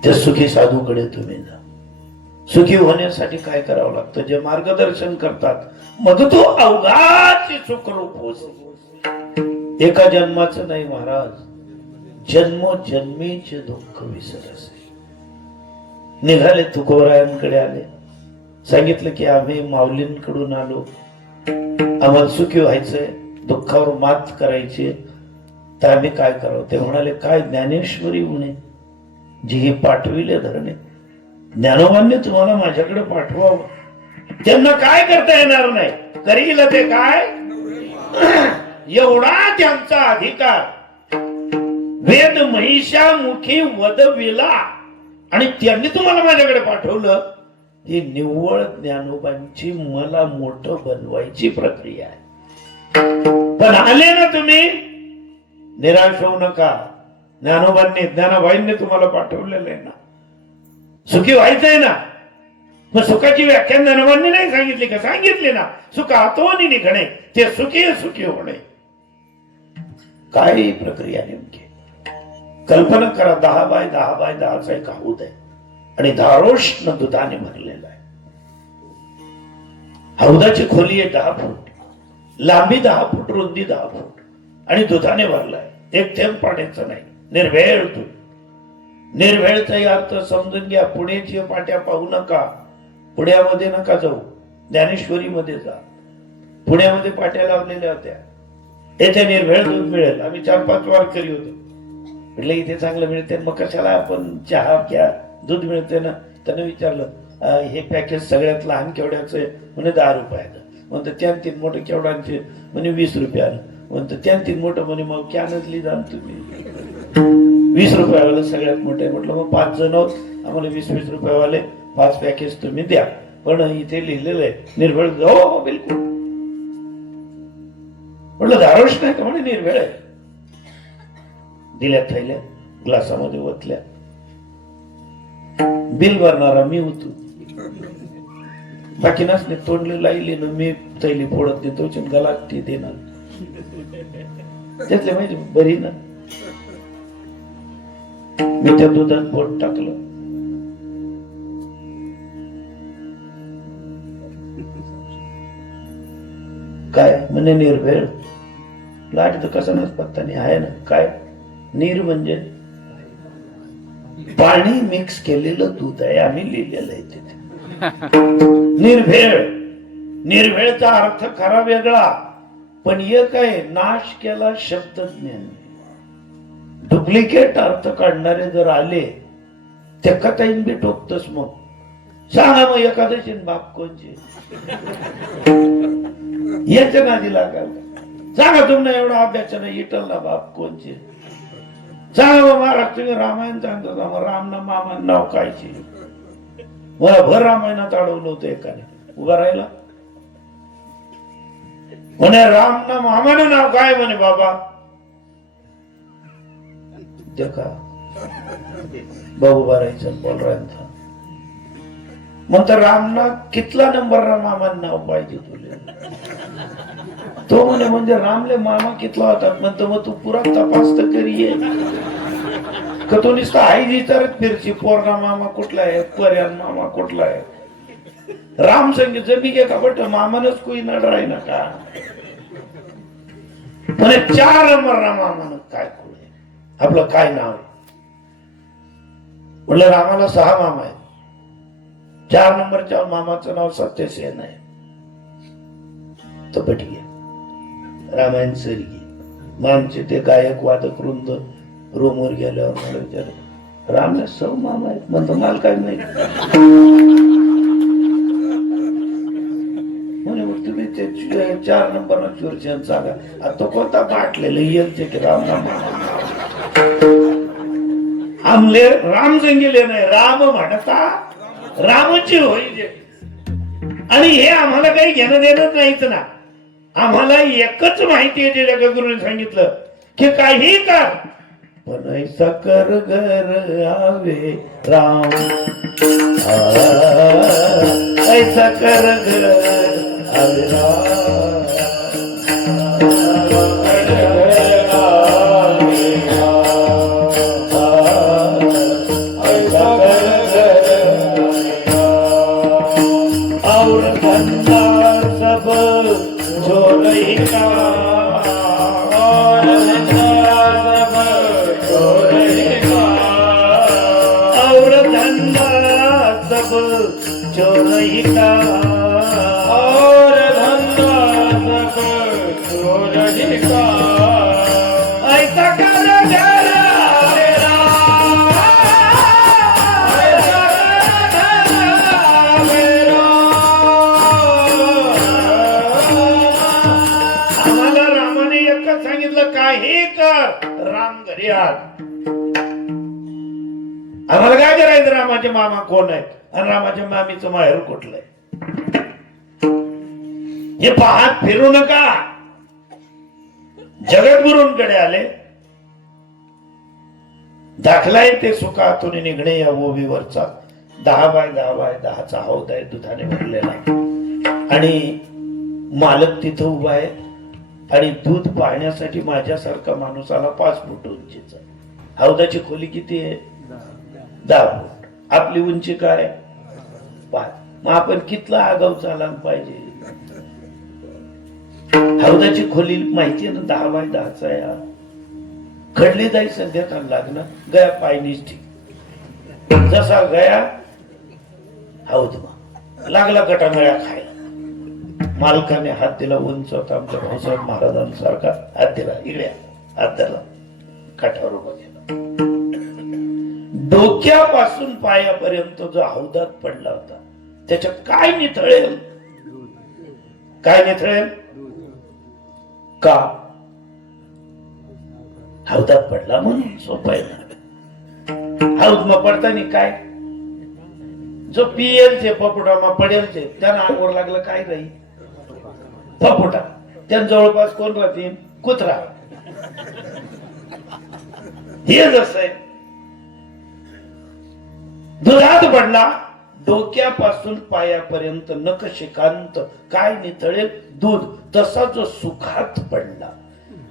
त्या सुखी साधूकडे तुम्ही जा. सुखी होण्यासाठी काय करावं लागतं, जे मार्गदर्शन करतात. मग तो अवघाची सुखरूप होस. एका जन्माचं नाही महाराज, जन्मोजन्मीचे दुःख विसर असे. निघाले तुकोबरायांकडे आले, सांगितलं की आम्ही माऊलींकडून आलो, आम्हाला सुखी व्हायचंय, दुःखावर मात करायची, तर आम्ही काय करावं. ते म्हणाले काय ज्ञानेश्वरी उणे जी हे पाठविले धरणे. ज्ञानोबांनी तुम्हाला माझ्याकडे पाठवावं. त्यांना काय करता येणार नाही, करील ते काय एवढा त्यांचा अधिकार. वेद महिषामुखी वदविला आणि त्यांनी तुम्हाला माझ्याकडे पाठवलं. ही निव्वळ ज्ञानोबांची मला मोठं बनवायची प्रक्रिया आहे. पण आले ना तुम्ही, निराश होऊ नका. ज्ञानोबाईंनी तुम्हाला पाठवलेलं आहे ना, सुखी व्हायचंय ना. मग सुखाची व्याख्या ज्ञानोबांनी नाही सांगितली का, सांगितली ना. सुख आतून निघणे ते सुखी सुखी होणे. काय प्रक्रिया नेमकी, कल्पना करा. 10 बाय 10 बाय 10चा एक हौद आहे आणि धारोष्ण दुधाने भरलेला आहे. हौदाची खोली आहे 10 फूट, लांबी 10 फूट, रुंदी 10 फूट आणि दुधाने भरलाय. एक थेंब पाण्याचं नाही, निर्भेळ दूध. निर्भेळचाही अर्थ समजून घ्या. पुण्याची पाट्या पाहू नका, पुण्यामध्ये नका जाऊ, ज्ञानेश्वरी मध्ये जा. पुण्यामध्ये पाट्या लावलेल्या होत्या, येथे निर्भेळ दूध मिळेल. आम्ही 4-5 वारकरी होतो. म्हटलं इथे चांगलं मिळते, मग कशाला आपण चहा घ्या, दूध मिळते ना. त्यानं विचारलं हे पॅकेज सगळ्यात लहान केवढ्याचं आहे. म्हणे 10 रुपयाचं. म्हणतं त्यान 3 मोठे केवढ्यांचे, म्हणे 20 रुपयानं. म्हणतं त्यान 3 मोठं, म्हणे मग कॅनच लिहा तुम्ही, 20 रुपयावाले सगळ्यात मोठे. म्हटलं मग 5 जण आहोत, आम्हाला 20-20 रुपयावाले 5 पॅकेज तुम्ही द्या. पण इथे लिहिलेलं आहे निर्भेळ. हो बिलकुल. म्हटलं धारोश नाही का, म्हणे निर्भेळ आहे. दिल्या थैल्या, ग्लासामध्ये ओतल्या. बिल भरणारा मी होतो, बाकी नसणे तोंडले लाईली ना. मी थैली फोडत देतो, गलात ती देणार. त्यातले माहिती बरी ना. मी त्या दुधात बोट टाकलं, काय म्हणे निर्भेळ. लाट तर कसं नस पत्ता नाही आहे ना. काय नीर म्हणजे पाणी मिक्स केलेलं दूध आहे, आम्ही लिहिलेलं आहे तिथे. निर्भेळ, निर्भेळचा अर्थ खरा वेगळा, पण एक आहे नाश केला शब्द ज्ञान. डुप्लिकेट अर्थ काढणारे जर आले ते कथाईन बी टोकतस. मग सांगा मग एकादशी बाप कोणचे, याच्या नादी लागाल. सांगा तुम्हाला एवढा अभ्यास नाही, इटलला बाप कोणचे. सांगा मग महाराज तुम्ही रामायण सांगतो का, मग रामना मामा नाव कायचे. मला भर रामायणात अडवलं होतं एकाने, उभा राहिला म्हणे रामना मामानं नाव काय. म्हणे बाबा देखा बाबू बारायचं बोल राहायचा. मग तर रामना कितला नंबर मामान नाव पाहिजे तुले. तो म्हणे म्हणजे रामले मामा कितला होता. म्हणतो मग तू पुरा तपास तर करी का. तो नुसता आई विचारत फिरची, पोरगा मामा कुठला आहे, पर्यान मामा कुठला आहे. राम संगी जमी घे का बट मामानच कोई नड राही ना का. म्हणे 4 नंबर मामानं काय कोणी आपलं काय नाव. म्हटलं रामाला 6 मामा आहेत. 4 नंबरच्या मामाचं नाव सत्यसेन आहे. तो पटके रामायण सरी. मग आमचे ते गायक वादक वृंद रूमवर गेल्यावर मला विचार रामला 6 मामा आहेत. म्हणतो मला काय माहिती. म्हणे मग तुम्ही ते 4 नंबर चुरचन सांगा. तो कोणता बाटलेलं येते की रामना मामा. आमले राम जंगेले नाही राम म्हणता रामची होईल. आणि हे आम्हाला काही घेणं देणं नाहीच ना. आम्हाला एकच माहिती आहे जे जगद्गुरूंनी सांगितलं की काही कर पण ऐसा कर घर आवे राम, ऐसा कर घर आवे राम. और धंधा सब छोड़ई का, और धंधा सब छोड़ई का, और धंधा सब छोड़ई का, और धंधा सब छोड़ई का. ऐसा कर घर आवे राम, ऐसा कर घर आवे आम्हाला रामाने एकच सांगितलं काही कर राम घरी आल. आम्हाला काय करायचं? रामाचे मामा कोण आहेत आणि रामाच्या मामीचं माहेर कुठलंय हे पाहत फिरू नका. जगद्गुरूंकडे आले, दाखलाय ते सुखातून निघणे या ओवीवरचा 10 बाय 10 बाय 10चा हौद आहे दुधाने भरलेला. आणि मालक तिथं उभा आहे आणि दूध पाहण्यासाठी माझ्यासारखा माणूस आला 5 फूट उंचीचा. हौदाची खोली किती आहे? 10 फूट. आपली उंची काय? 5. मग आपण कितला आगाऊ चालायला पाहिजे? हौदाची खोली माहिती आहे ना 10 बाय 10चा आहे. खडली जाई संध्याकाळ लागणं गया पायनीच ठीक. जसा गया हौद लागला गटांगळ्या खायला. मालकाने हात दिला, उंच होता आमच्या भाऊसाहेब महाराजांसारखा हात दिला, इकडे हात धरला, काठावर उभा केला. डोक्यापासून पायापर्यंत जो हौदात पडला होता त्याच्यात काय निथळेल? काय निथळेल? का? हौदात पडला म्हणून. सोपं आहे ना. हौद मग पडताना काय जो पिएल ते पपुटा मग पडेल ते त्यांना अंगवर लागलं काय राहील? पपुटा. त्यां जवळपास कोण राहतील? कुत्रा. हे जसं आहे दुधात पडला डोक्यापासून पायापर्यंत नखशिखांत काय नितळेल? दूध. तसा जो सुखात पडला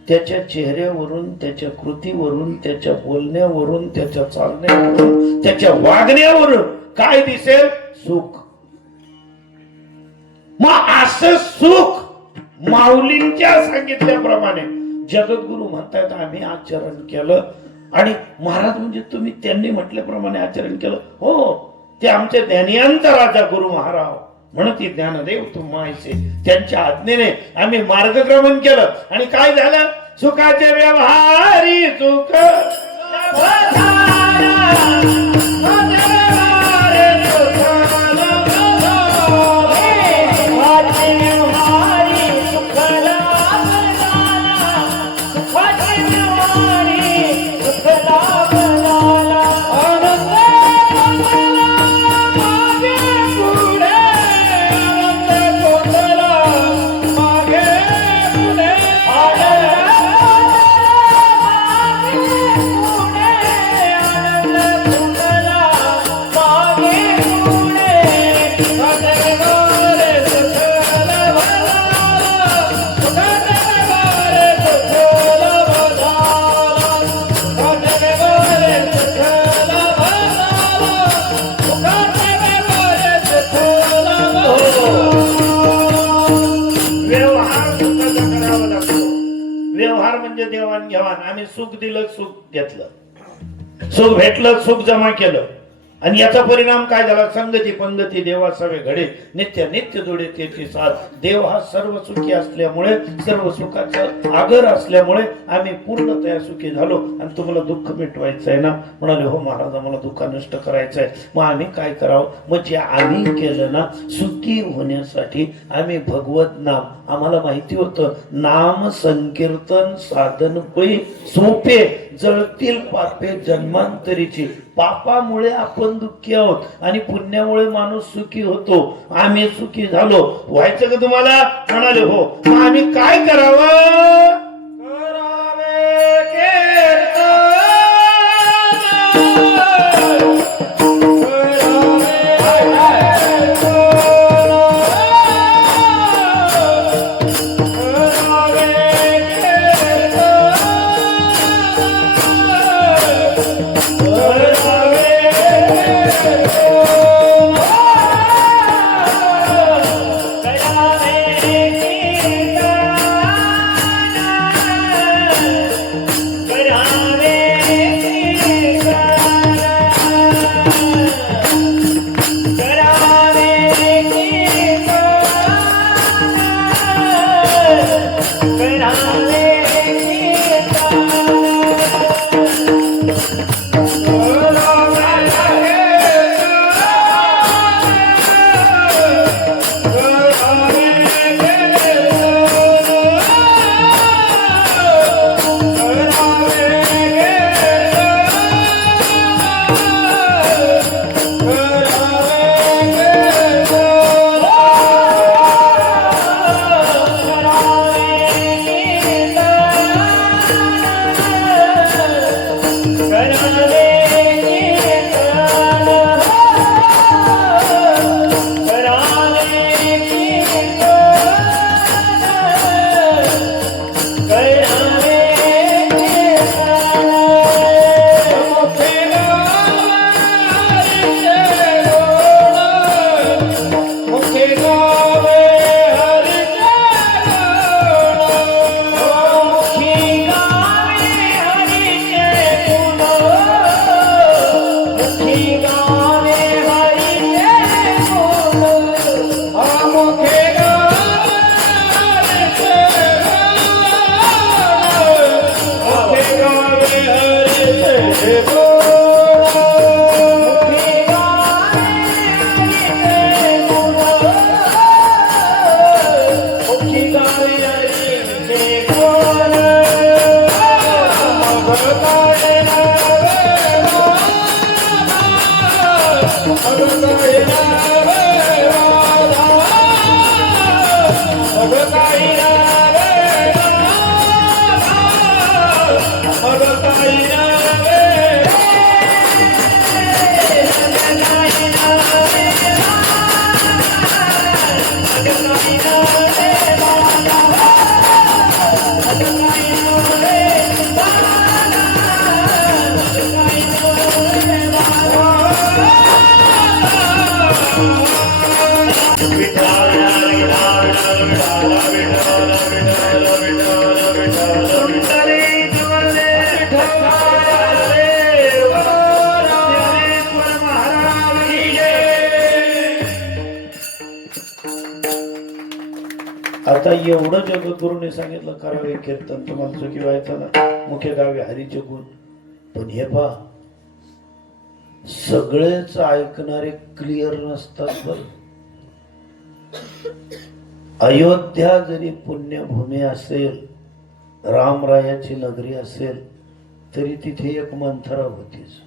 त्याच्या चेहऱ्यावरून, त्याच्या कृतीवरून, त्याच्या बोलण्यावरून, त्याच्या चालण्यावरून, त्याच्या वागण्यावरून काय दिसेल? सुख. मग असं सुख माऊलींच्या सांगितल्याप्रमाणे जगद्गुरु म्हणतात आम्ही आचरण केलं. आणि महाराज म्हणजे तुम्ही त्यांनी म्हटल्याप्रमाणे आचरण केलं? हो, ते आमचे ज्ञानियांचा राजा गुरु महाराज म्हणती ज्ञानदेव तुम्हायचे त्यांच्या आज्ञेने आम्ही मार्गक्रमण केलं. आणि काय झालं? सुखाचे व्यवहारी सुख देवाणघेवाण. आम्ही सुख दिलं, सुख घेतलं, सुख भेटलं, सुख जमा केलं. आणि याचा परिणाम काय झाला? संगती पंगती देवा सवे घडे नित्य नित्य जोडे त्याची साथ. देव हा सर्व सुखी असल्यामुळे, सर्व सुखाचा आगर असल्यामुळे आम्ही पूर्णतया सुखी झालो. आणि तुम्हाला दुःख मिटवायचं आहे ना? म्हणाले हो महाराज आम्हाला दुःख नष्ट करायचं आहे. मग आम्ही काय करावं? मग जे आम्ही केलं ना सुखी होण्यासाठी आम्ही भगवत नाम, आम्हाला माहिती होतं नाम संकीर्तन साधन सोपे. जळतील पापे जन्मांतरीची. पापामुळे आपण दुःखी आहोत आणि पुण्यामुळे माणूस सुखी होतो. आम्ही सुखी झालो, व्हायचं का तुम्हाला? म्हणाले हो. मग आम्ही काय करावं? करावे कीर्तन, आता एवढं जगद्गुरूने सांगितलं करावे कीर्तन, तुम्हाला सुखी व्हायचं ना, मुख्य गावे हरीचे गुण. पण हे पहा, सगळेच ऐकणारे क्लिअर नसतात बरं. अयोध्या जरी पुण्यभूमी असेल, रामरायाची नगरी असेल, तरी तिथे एक मंथरा होतीच.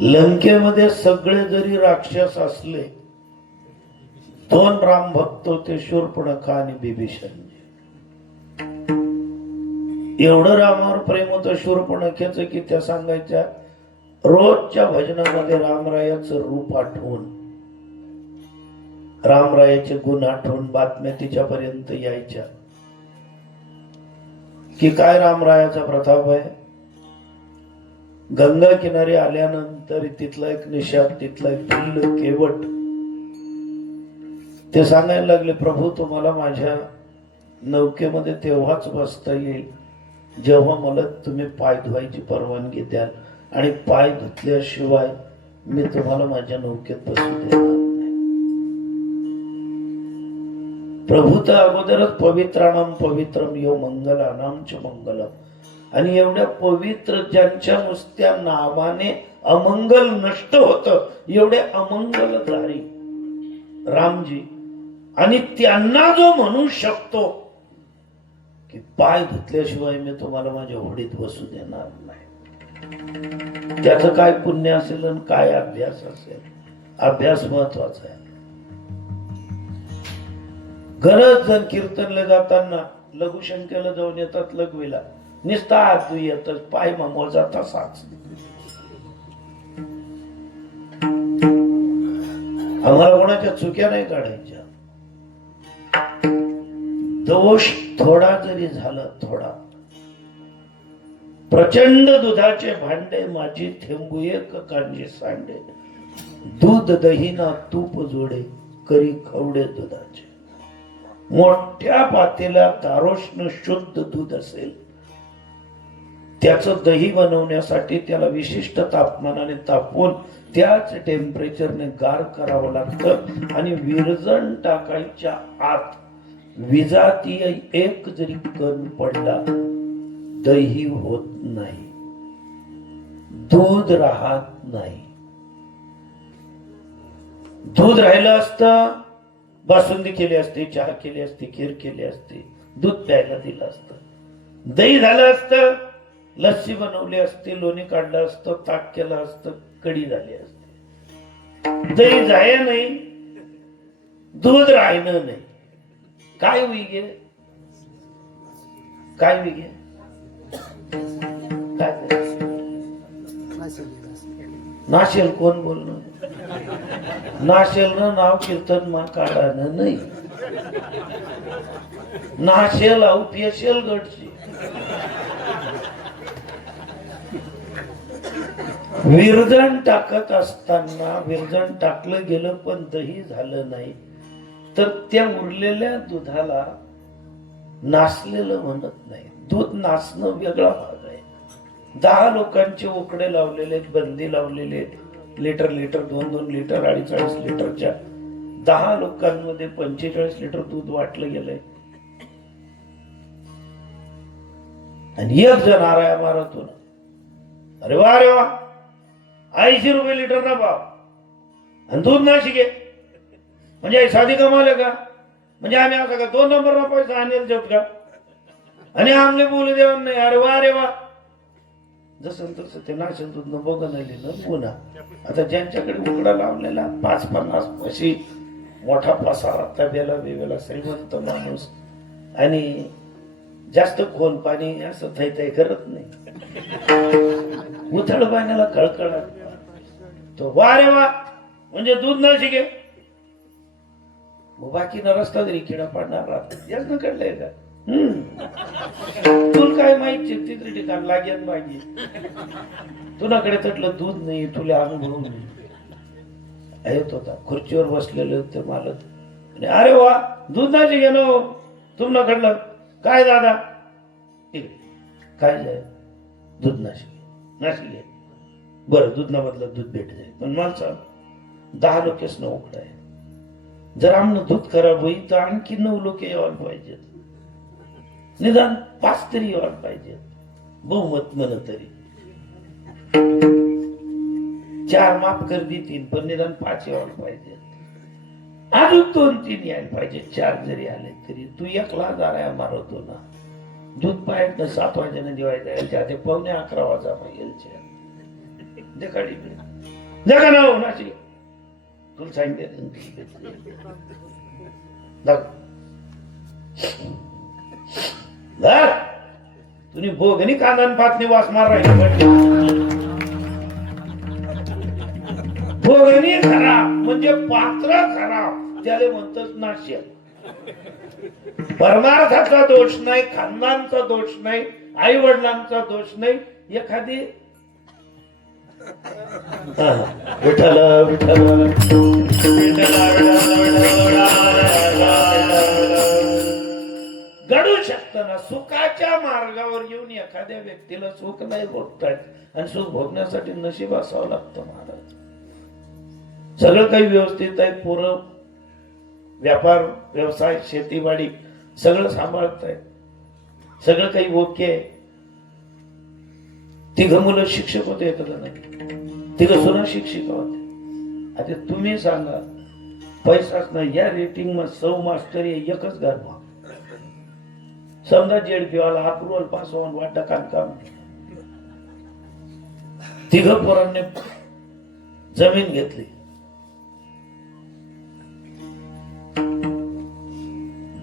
लंकेमध्ये सगळे जरी राक्षस असले, दोन राम भक्त होते, शूर्पणखा आणि बिभीषण. एवढं रामावर प्रेम होतं शूर्पणखेचं की त्या सांगायच्या रोजच्या भजनामध्ये रामरायाचं रूप आठवून, रामरायाचे गुण आठवून बातम्या तिच्यापर्यंत यायच्या की काय रामरायाचा प्रताप आहे. गंगा किनारी आल्यानंतर तिथला एक निषाद, तिथला एक पिल्ल केवट, ते सांगायला लागले, प्रभू तुम्हाला माझ्या नौकेमध्ये तेव्हाच बसता येईल जेव्हा मला तुम्ही पाय धुवायची परवानगी द्याल, आणि पाय धुतल्याशिवाय मी तुम्हाला माझ्या नौकेत बसू देणार नाही. प्रभू तर अगोदरच पवित्राणाम पवित्रम यो मंगलानाम च मंगलम, आणि एवढ्या पवित्र ज्यांच्या नुसत्या नावाने अमंगल नष्ट होतं, एवढे अमंगलधारी रामजी, आणि त्यांना जो म्हणू शकतो की पाय धुतल्याशिवाय मी तुम्हाला माझ्या होडीत बसू देणार नाही. त्याचं काय पुण्य असेल आणि काय अभ्यास असेल. अभ्यास महत्वाचा आहे. गरज जण कीर्तनला जाताना लघुशंकेला जाऊन येतात लघवीला, निस्ता हात येतच पाय मोजा तसाच. आम्हाला कोणाच्या चुक्या नाही काढायच्या. दोष थोडा जरी झाला, थोडा, प्रचंड दुधाचे भांडे माझी थेंबू एक कांजी सांडे, दूध दही ना तूप जोडे करी खवडे दुधाचे. मोठ्या पातेल्यात दारोष्ण शुद्ध दूध असेल, त्याचं दही बनवण्यासाठी त्याला विशिष्ट तापमानाने तापवून त्याच टेम्परेचरने गार करावं लागतं. आणि विरजण टाकायच्या आत विजातीय एक जरी कण पडला दही होत नाही, दूध राहत नाही. दूध राहिलं असतं, बासुंदी केली असती, चहा केली असती, खीर केली असती, दूध प्यायला दिलं असतं. दही झालं असतं, लस्सी बनवली असती, लोणी काढलं असतं, ताक केलं असतं, कढी झाली असती. दही जाय नाही, दूध राहिलं नाही. काय होईगे, काय होईगे, काय नाशेल. कोण बोलणं नाशेल न नाव कीर्तन मा काढानं नाही. नाशेल औपियशेल गडची. विरजण टाकत असताना विरजण टाकलं गेलं पण दही झालं नाही, तर त्या उरलेल्या दुधाला नासलेलं म्हणत नाही. दूध नासणं वेगळा भाग आहे. 10 लोकांचे उकडे लावलेले, बंदी लावलेले, लिटर लिटर 2-2 लिटर 48 लिटरच्या 10 लोकांमध्ये 45 लिटर दूध वाटलं गेलंय. आणि एक जण आराया मारतो, अरे वा रे वा, 80 रुपये लिटर ना भाव आणि दूध ना शिके, म्हणजे साधी कमाल आहे का? म्हणजे आम्ही असं का 2 नंबर पैसा आणेल जप का? आणि आमले बोलू देऊन नाही. अरे वा रे वा. जसं तसं ते नाशन दूध न बघून आलेलं पुन्हा. आता ज्यांच्याकडे उकडा लावलेला 5-50 म्हशी, मोठा पसारा, तब्याला बिब्याला, श्रीमंत माणूस, आणि जास्त खोल पाणी असं थै करत नाही, उथळ पाण्याला कळकळा तो वा रे वा, म्हणजे दूध न शिके. बाकी न रस्ता तरी किडा पाडणार राहत याच न कळलंय का? तुला काय माहिती, तिसरी ठिकाण लागेल पाहिजे. तुझ्याकडे तटलं दूध नाही, तुला अनुभव नाही. येत होता खुर्चीवर बसलेले होते मालक, अरे वा दूध नाही शिके नो तुमना कडलं काय दादा, काय जाय दूध नाशिले. बरं दूध ना बदला दूध भेट जाईल, पण मला सांग 10 लोकेस न उकडा आहे. जर आमनं दूध खराब होईल तर आणखी 9 लोक यायला पाहिजेत, निदान 5 तरी यायला पाहिजेत, बहुमत म्हण तरी. 4 माफ कर देतील, पण निदान 5 यायला पाहिजेत. अजून 2-3 यायला पाहिजे. 4 जरी आले तरी तू एकला जाऱ्या मारवतो ना. दूध पायत 7 वाजेने दिवायला यायच्या आधी 11:45 वाजा पाहिजे. देखाडी जगा ना हो नाशिक तुला सांगितलं तुम्ही भोगनी कांदा पातनी वास मार राहिले. भोगनी खराब म्हणजे पात्र खराब, त्याला म्हणतात नाश्य. परमार्थाचा दोष नाही, खानदानचा दोष नाही, आई वडिलांचा दोष नाही. एखादी विठ्ठल विठ्ठल घडू शकतं ना. सुखाच्या मार्गावर येऊन एखाद्या व्यक्तीला सुख नाही भोगतायत, आणि सुख भोगण्यासाठी नशीब असावं लागतं महाराज. सगळं काही व्यवस्थित आहे, पोरं व्यापार व्यवसाय शेतीवाडी सगळं सांभाळतायत, सगळं काही ओके आहे. 3 मुलं शिक्षक होते एखादं नाही, 3 सुना शिक्षिका होते. आता तुम्ही सांगा, पैसाच नाही या रेटिंग मध्ये 100 मास्टर एकच घर समजा जेडपीवाला अप्रुव्हल पास होऊन वाटतं काम तिघ पोरांनी जमीन घेतली.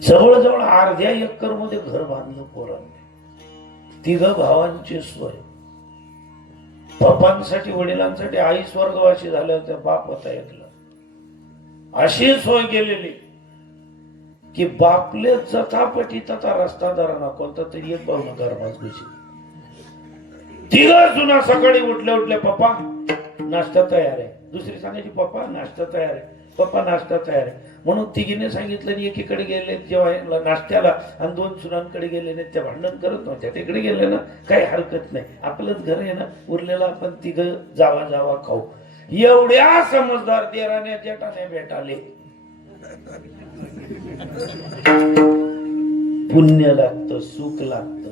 जवळजवळ अर्ध्या एकर मध्ये घर बांधलं पोरांनी. तिघ भावांची सोय. पप्पांसाठी वडिलांसाठी आई स्वर्गवासी झाल्या होत्या, बाप होता एकला. अशी सोय केलेली की बापले जथापटी तथा रस्ता धराना कोणता तरी एक भाऊ घरमाच घुशी. तिघ जुना सकाळी उठल्या उठल्या पप्पा नाश्ता तयार आहे. दुसरी सांगायची पप्पा नाश्ता तयार आहे, पप्पा नाश्ता तयार आहे. म्हणून तिघीने सांगितलं आणि एकीकडे गेले जेव्हा नाश्त्याला आणि दोन सुनांकडे गेले नाही, त्या भांडण करत नव्हत्या. तिकडे गेले ना काही हरकत नाही, आपलंच घर आहे ना, उरलेला आपण तिघ जावा जावा खाऊ. एवढ्या समजदार देराने जेठाने भेटाले. पुण्य लागतं, सुख लागतं.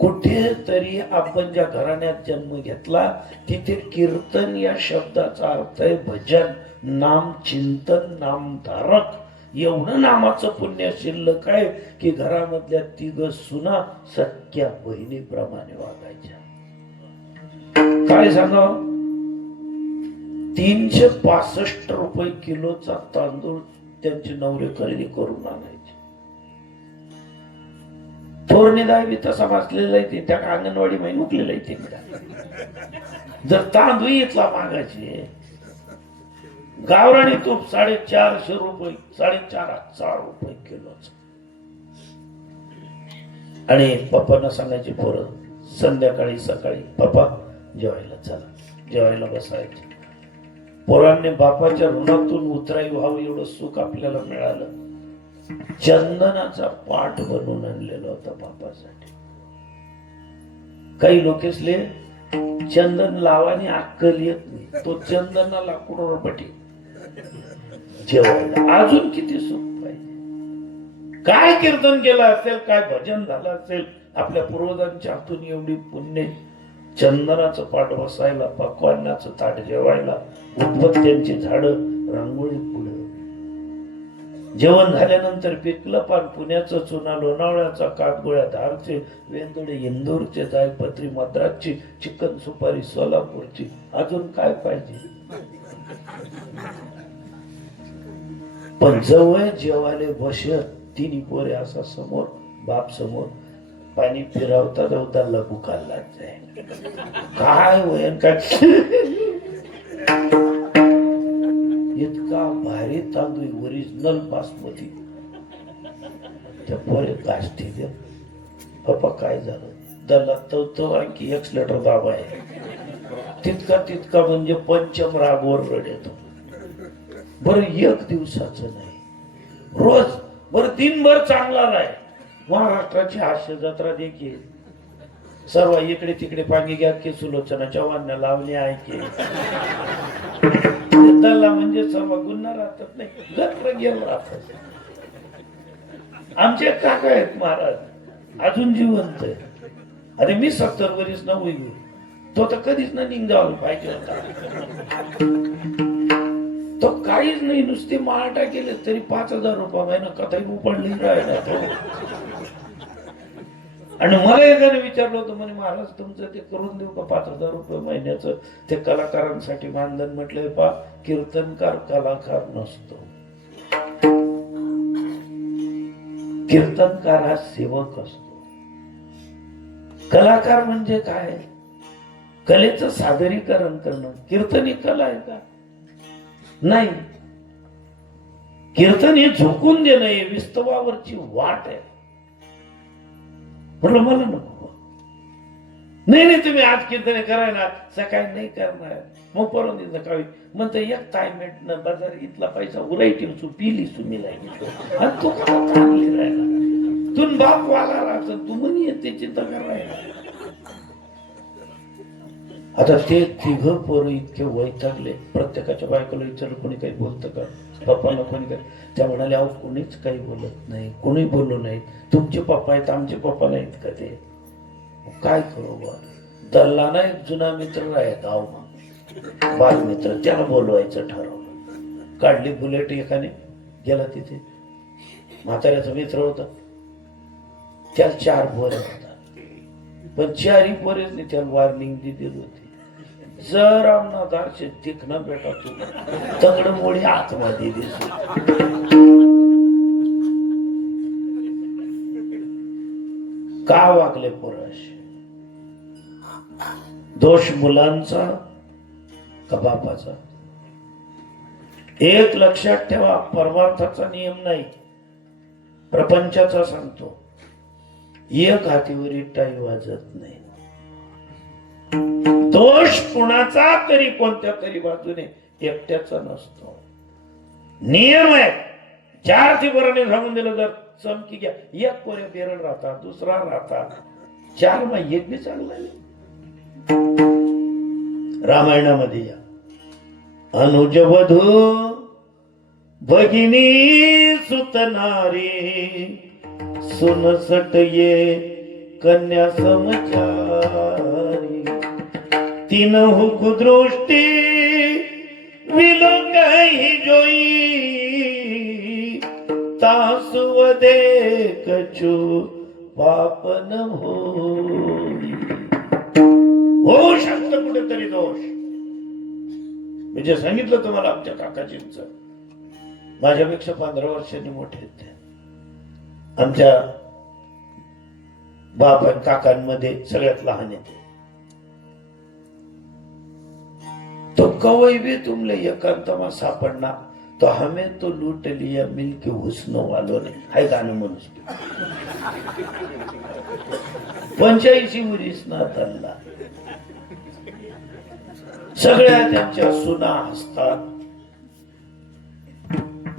कुठेतरी आपण ज्या घराण्यात जन्म घेतला तिथे कीर्तन या शब्दाचा अर्थ आहे भजन, नाम चिंतन, नामधारक. एवढं नामाचं पुण्य शिल्लक आहे की घरामधल्या तिघ सुना सख्या बहिणीप्रमाणे वागायच्या. काय सांगाव, 365 रुपये किलोचा तांदूळ त्यांचे नवरे खरेदी करून आणायचे. थोरणीदाय बी तसा बसलेला आहे, त्या अंगणवाडी माही मुकलेला आहे. जर तांदूळ इथला मागायचे गावराणी तूप 450 रुपये, 4,500 रुपये किलोच. आणि पप्पांना सांगायचे पोरं संध्याकाळी सकाळी पप्पा जेवायला चला, जेवायला बसायचे. पोरांनी बापाच्या ऋणातून उतराई व्हावं एवढं सुख आपल्याला मिळालं. चंदनाचा पाठ बनवून आणलेला होता बापासाठी. काही लोकेसले चंदन लावानी अक्कल येत नाही, तो चंदनाला करोडपटी जेवायला. अजून किती सुख पाहिजे. काय कीर्तन केलं असेल, काय भजन झालं असेल आपल्या पूर्वजांच्या हातून एवढी पुण्य. चंदनाचं पाठ बसायला, पक्वान्नाचं ताट जेवायला, उदबत्त्यांची झाडं, रांगोळी पुढे. जेवण झाल्यानंतर पिकलं पान, पुण्याचं चुना, लोणावळ्याचा काटगोळ्या, धारचे, वेंदोडे, इंदोरचे, जायपत्री, मद्रासची, चिकन सुपारी, सोलापूरची. अजून काय पाहिजे. पण जवळ जेवाले बसत तिन्ही पोरे असा समोर, बाप समोर, पाणी फिरवता जाऊता लघु खाल्ला जाय. काय वयन काय इतका भारी तांदूळ, ओरिजिनल बासमती. त्या पोरे काष्टी द्या. पप्पा काय झालं, दला तो आणखी 1 लिटर दाब आहे. तितका म्हणजे पंचम रागवर रड येतो. बरं 1 दिवसाचं नाही, रोज. बरं दिनभर चांगला राय. महाराष्ट्राची हास्य जत्रा देखील सर्व इकडे तिकडे पाणी घ्या की सुलोचना चव्हाण लावणी आहे की म्हणजे सर्व गुन्हा राहतात नाही, लग्न गेलं राहतात. आमचे काका आहेत महाराज, अजून जिवंत आहे. अरे मी 70 वर्ष न होईल, तो तर कधीच ना निघावं पाहिजे होता. तो काहीच नाही, नुसते माळाटा केले तरी 5,000 रुपये महिना कथाही उपडली राहिला तो. आणि मला एकाने विचारलं होतं, म्हणे महाराज तुमचं ते करून देऊ का 5,000 रुपये महिन्याचं, ते कलाकारांसाठी मानधन. म्हटलंय पा, कीर्तनकार कलाकार नसतो, कीर्तनकार हा सेवक असतो. कलाकार म्हणजे काय, कलेचं सादरीकरण करणं. कीर्तन ही कला आहे का? नाही. कीर्तन हे झोकून देणं, हे विस्तवावरची वाट आहे. म्हटलं मला नको. नाही तुम्ही आज कीर्तन करायला, सकाळी नाही करणार, मग परवा सकाळी म्हणतो एक तायमेट न बाजार इथला पैसा उरायटी पिली सुमीला आणि तू का चांगली राहिला, तू बाप वाला राहत, तू म्हणी येते चिंता करायला. आता ते तिघ पोरं इतके वैतागले. प्रत्येकाच्या बायकोला विचारलं कोणी काही बोलतं का, पप्पाला कोणी काय. त्या म्हणाले अहो कोणीच काही बोलत नाही, कोणी बोललो नाही. तुमचे पप्पा आहेत, आमचे पप्पा नाहीत का ते. काय करू बा. दल्लाना एक जुना मित्र आहे गाव, बालमित्र, त्याला बोलवायचं ठरवलं. काढली बुलेट एकाने, गेला तिथे. म्हाताऱ्याचा मित्र होता. त्याला 4 पोरे होतात, पण 4ही पोरेच त्याला वॉर्निंग दिली होती, जर आमना दारचे तिकन बेटा तू तगड मोडी आतमध्ये दिसू. का वागले पोराशी? दोष मुलांचा का बापाचा? एक लक्षात ठेवा, परमार्थाचा नियम नाही, प्रपंचाचा सांगतो. एक हातीवर टाळी वाजत नाही. दोष कुणाचा तरी कोणत्या तरी बाजूने एकट्याचा नसतो. नियम आहे. 4 ती बरणे सांगून दिलं तर चमकी घ्या, एक कोऱ्या बेरड राहता, दुसरा राहता, 4 मग एक बी चांगला नाही. रामायणामध्ये या, अनुजवधू भगिनी सुतनारी सुनसट ये कन्या समचारी, तीन हुकुदृष्टी विलोकही जोई, तासुवदे कछु पापन होई. होऊ शकतं कुठेतरी दोष. मी जे सांगितलं तुम्हाला आमच्या काकाजींच, माझ्यापेक्षा 15 वर्षांनी मोठे आहेत. आमच्या बाप आणि काकांमध्ये सगळ्यात लहान येते. तो कवई भी तुमले एकांतमा सापडना, तो हमें तो लूट लिया मिल के हुस्नो वालो ने, हाय गाणं म्हणूस 85 उरीस ना तल्ला. सगळ्या त्यांच्या सुना हसतात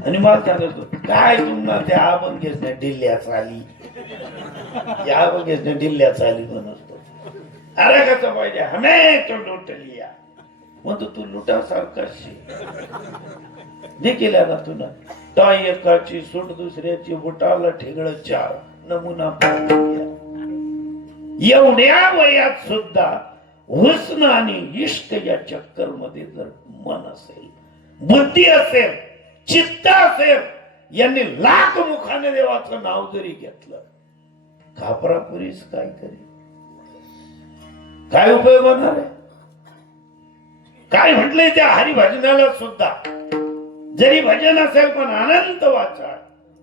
आणि मला सांगतो, काय तुम्हाला त्या अभंगेच नाही डिल्ल्याच आली, या अभंगेच नाही डिल्ल्याच आली म्हणतो. अरे कसं पाहिजे, हमें तो लूट लिया म्हणतो. तू लुटासारखा देखील ना तुला टाय एकाची सूट दुसऱ्याची, बुटाला ठेगळ 4 नमुना पाहिला. एवढ्या वयात सुद्धा हुस्न आणि इश्क या चक्कर मध्ये जर मन असेल, बुद्धी असेल, चित्त असेल, यांनी लाख मुखाने देवाचं नाव जरी घेतलं, खापरापुरीच काय करेल? काय उपयोग होणार आहे? काय म्हटलंय त्या हरिभजनाला सुद्धा, जरी भजन असेल पण अनंत वाचा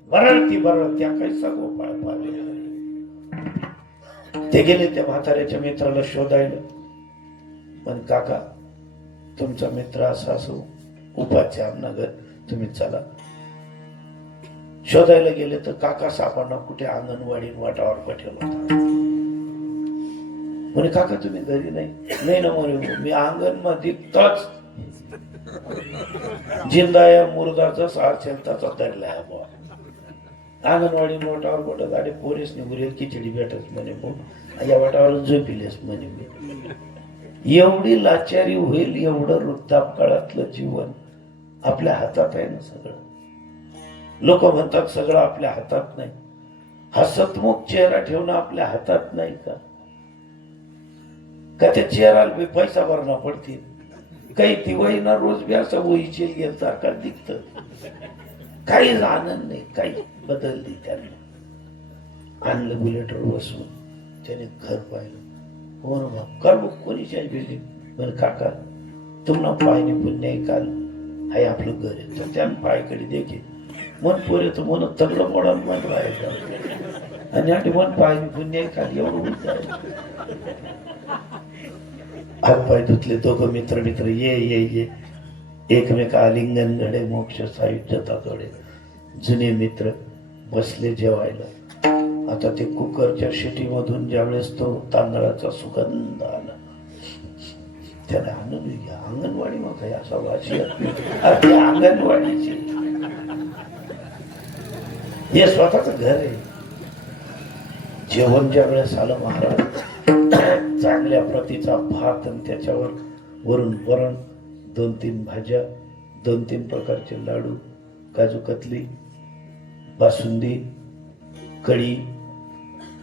बरळती बरळ त्या कैसा गोपाळ पावे. ते गेले त्या म्हाताऱ्याच्या मित्राला शोधायला, पण काका तुमचा मित्र असा असो उपाचे आमनगर, तुम्ही चला. शोधायला गेले तर काका सापडणार कुठे, अंगणवाडी वाटावर पटेल होता. म्हणे काका तुम्ही घरी नाही? नाही ना म्हणे, मी अंगणमध्ये तच जिंदाया मुर्दाचा सारशेलताचा धरलाय बुवा. अंगणवाडी वाटावर बोटत आणि पोलीस निघुरेल खिचडी भेटत म्हणे, या वाटावर झोपिलेस म्हणे मी. एवढी लाचारी होईल एवढं वृद्धापकाळातलं जीवन आपल्या हातात आहे ना सगळं. लोक म्हणतात सगळं आपल्या हातात नाही. हसतमुख चेहरा ठेवणं आपल्या हातात नाही का? का त्या चेहऱ्याला पैसा भरणं पडतील? काही दिवाळीना रोज बी असं वहीचेल गेलसारखा दिसत, काहीच आनंद नाही, काही बदल नाही. त्यांना आणलं बुलेटवर बसून, त्याने घर पाहिलं. हो ना कर कोणीच्या बिल्डिंग काका तुम्हाला पायने पुण्य काल हाय आपलं घर आहे, तर त्यानं पायकडे देखील मन पोरे तर मन तगडं पडा मन राहायचं आणि आधी मन पायने पुण्य काल एवढं हातपाय धुतले. दोघं मित्र मित्र ये ये ये एकमेका आलिंगन घडे मोक्ष सायुज्यताकडे. जुने मित्र बसले जेवायला. आता ते कुकरच्या शिटीमधून ज्यावेळेस तो तांदळाचा सुगंध आला, त्याला आनंद घ्या. अंगणवाडी मग काय असा वाशी अंगणवाडीची, हे स्वतःच घर आहे. जेवण ज्या वेळेस आलं महाराज, चांगल्या प्रतीचा भात आणि त्याच्यावर वरून वरण, 2-3 भाज्या, 2-3 प्रकारचे लाडू, काजू कतली, बासुंदी, कढी,